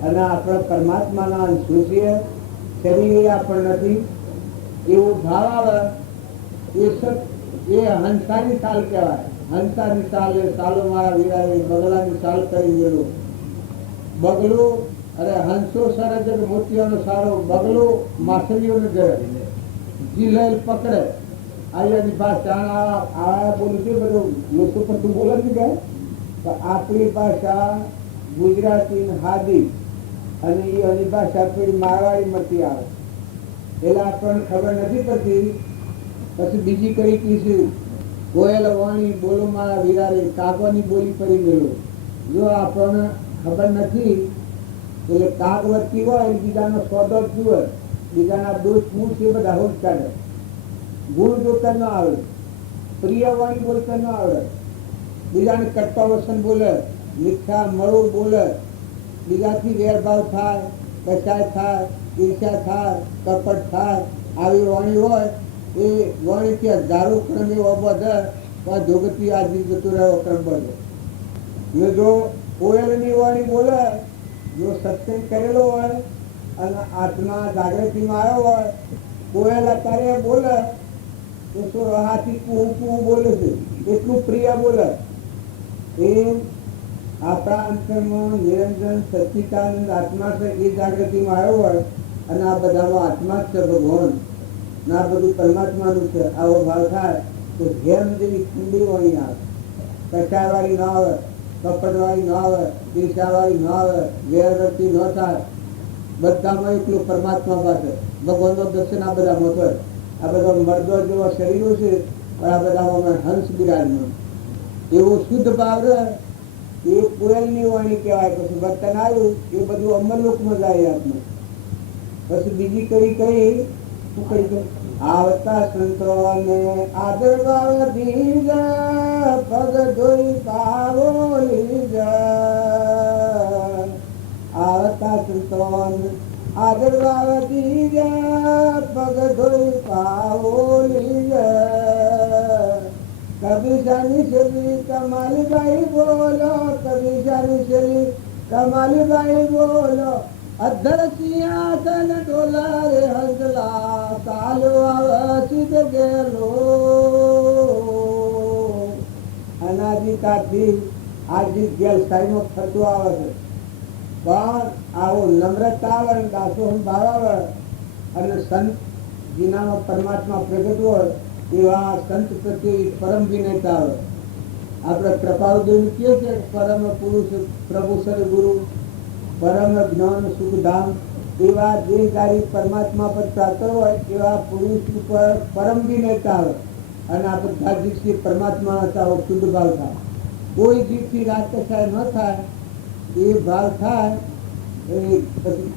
અને આપણે પરમાત્માના અંશો છીએ, શરીરે આપણ નથી એવો ભાવ આવે. એ હંસાની સાલ કહેવાય. હંસાની સાલ એ સાલો મારા વીરાએ બગલાની સાલ કરી ગયેલો. બગલો અરે હંસો સરજ મોતિયાનો સારો, બગલો માછલીઓને જીલેલ પકડે. અહીંયાની ભાષા આ બોલું છે બધું લોકો પણ બોલે જ ગયા. તો આપણી ભાષા ગુજરાતી હાદી અને એની ભાષા થોડી મારવાડી મળતી આવે એટલે આપણને ખબર નથી પડતી. પછી બીજી કઈ કીધું કોયલ વાણી બોલો મારા વિરારે, કાગવાની બોલી પડી ગયેલો. જો આપણને ખબર નથી એટલે કાગ વધતી હોય બીજાનો સોદો જુએ, બીજાના દોષ ગુણ છે બધા હોજ કાઢે. ગુણ જોતા ન આવડે, પ્રિય વાણી બોલતા ન આવડે, બીજાને કટ્ટા વસન બોલે, મીઠા મળું બોલે, બીજાથી વેરભાવ થાય, કસાય થાય, ઈર્ષા થાય, કપટ થાય. આવી વાણી હોય એ વાણીથી હજારો ક્રમ એવો બધે જોગતી આજી જતું રહ્યો ક્રમ બધે. ને જો કોયલની વાણી બોલે, જો સત્સંગ કરેલો હોય અને આત્મા જાગૃતિમાં આવ્યો હોય, કોયલ અત્યારે બોલે તો શું હાથી કું કું બોલે છે, એટલું પ્રિય બોલે. એ આપણા અંતરમાં નિરંજન સચ્ચિદાનંદ આત્મા છે, એ જાગૃતિમાં આવ્યો હોય અને આ બધામાં આત્મા જ છે ભગવાન ના બધું પરમાત્માનું છે. આવો ભાવ થાય તો જેમ જેવી ઠંડી વાળી આવે, કચાવાળી ના આવે, કપટવાળી ના આવે, ઈર્ષાવાળી ના આવે, વેરવર્તી ન થાય. બધામાં એકલું પરમાત્મા પાસે ભગવાનનું દર્શન આ બધામાં થાય. આ બધા મર્દો જેવા શરીરો છે પણ આ બધામાં હંસ બિરાજમાન એવો શુદ્ધ ભાવ રહે. એ કોયલની વાણી કહેવાય. પછી વર્તન આવ્યું એ બધું અમરલોકમાં જાય આપણે. પછી બીજી કઈ કઈ શું કઈ કઈ આવતા સંતોને આદરવા દીજ, પગ ધોઈ પાવો લીજ. આવતા સંતોન આદરવા દીજ, પગ ધોઈ પાવો લીજ. કભી જાની શેરી કમાલી ભાઈ બોલો, કભી જાની શેરી કમાલી ભાઈ બોલો. અધર સિંહાસન ડોલા રે હંસલા, ચાલો સિદ્ધ ગેલો. અનાદિકાળથી આજી ગેલ સાઈમાં ફરતું આવે છે. પણ આવો નમ્રતા આવે, દાસો ભાવ આવે અને સંત જીનામાં પરમાત્મા પ્રગટ હોય એવા સંત પ્રત્યે પરમ વિનયતા આવે. આપણે કૃપાળુદેવ કહીએ છીએ પરમ પુરુષ પ્રભુ સર ગુરુ પરમ જ્ઞાન સુખધામ. એવા દેહધારી પરમાત્મા પર પ્રાપ્ત હોય એવા પુરુષ ઉપર પરમ વિનયતા આવે અને આ બધા દિવસથી પરમાત્મા હતા શુદ્ધ ભાવ થાય. કોઈ દિવસથી રાજકસાય ન થાય એ ભાવ થાય એ પછી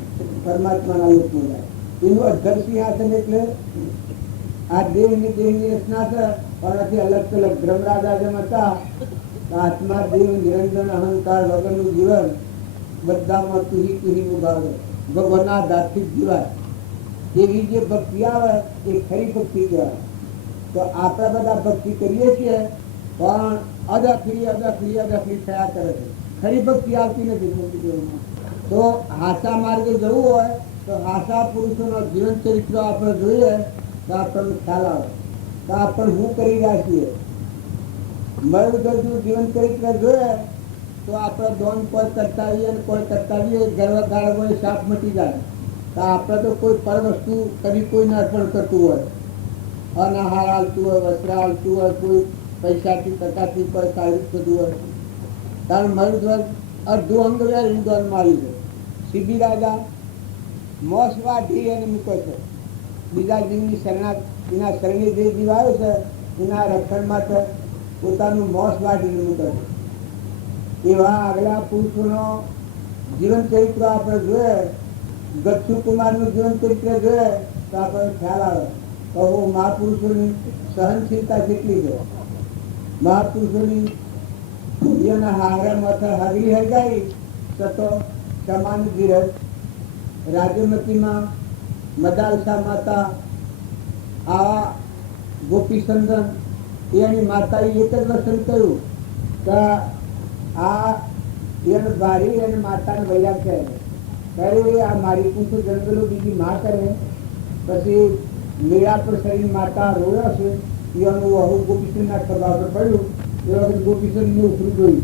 પરમાત્માના લોકમાં જાય. એનું અધર સિંહાસન એટલે આ દેહની રચના છે પણ અલગ અલગ બ્રહ્મરાજા જેમ હતા. આત્મા દેહ નિરંજન અહંકાર વગરનું જીવન બધામાં તુહી તુહીનું ભાવ ભગવાનના આધારથી જ જીવાય. એવી જે ભક્તિ આવે એ ખરી ભક્તિ કહેવાય. તો આપણે બધા ભક્તિ કરીએ છીએ પણ અદખલી થયા કરે છે. ખરી ભક્તિ આવતી નથી. તો હાસા માર્ગે જવું હોય તો હાસા પુરુષોના જીવન ચરિત્ર આપણે જોઈએ તો આપણને ખ્યાલ આવે તો આપણે શું કરી રહ્યા છીએ. મરદનું જીવન ચરિત્ર જોઈએ તો આપણે દોન કોઈ કરતા આવીએ અને કોઈ કરતા આવીએ ગર્વ ગાળવો એ સાપ મટી જાય. તો આપણે તો કોઈ પર વસ્તુ કદી કોઈને અર્પણ કરતું હોય, અનાહાર હાલતું હોય, વસ્ત્ર હાલતું હોય, કોઈ પૈસાથી ટકાથી કોઈ સારું થતું હોય. કારણ મરદ્વર અડધું અંગ વેરી દોન મારી છે. સીધી રાજા મોસ વાઢી એને મૂકે છે. બીજા જીવની એના શરણી જે જીવ આવ્યો છે એના રક્ષણ માટે પોતાનું મોસ વાઢીને મૂકે છે. એવા આગલા પુરુષોનો જીવન ચરિત્ર આપણે જોઈએ. ગચ્છુ કુમારનું જીવન ચરિત્ર જોઈએ તો આપણને ખ્યાલ આવે તો મહાપુરુષોની સહનશીલતા કેટલી છે. મહાપુરુષોની એના હારા માથે હાગરી હરગાઈ તો સમાન ગીરજ રાજ્યમતીમાં મદાલસા માતા આ ગોપીચંદન એની માતાએ એક જ વચન કહ્યું કે આ એને ભારી અને માતાને વૈરાગ કહે ત્યારે આ મારી પૂછું જંગલો બીજી માં કરે પછી મેળા પર શરીર માતા રોયા છે એનું આવું ગોપીચંદના સભા પર પડ્યું એ વખત ગોપીચંદને ઉખરું જોઈ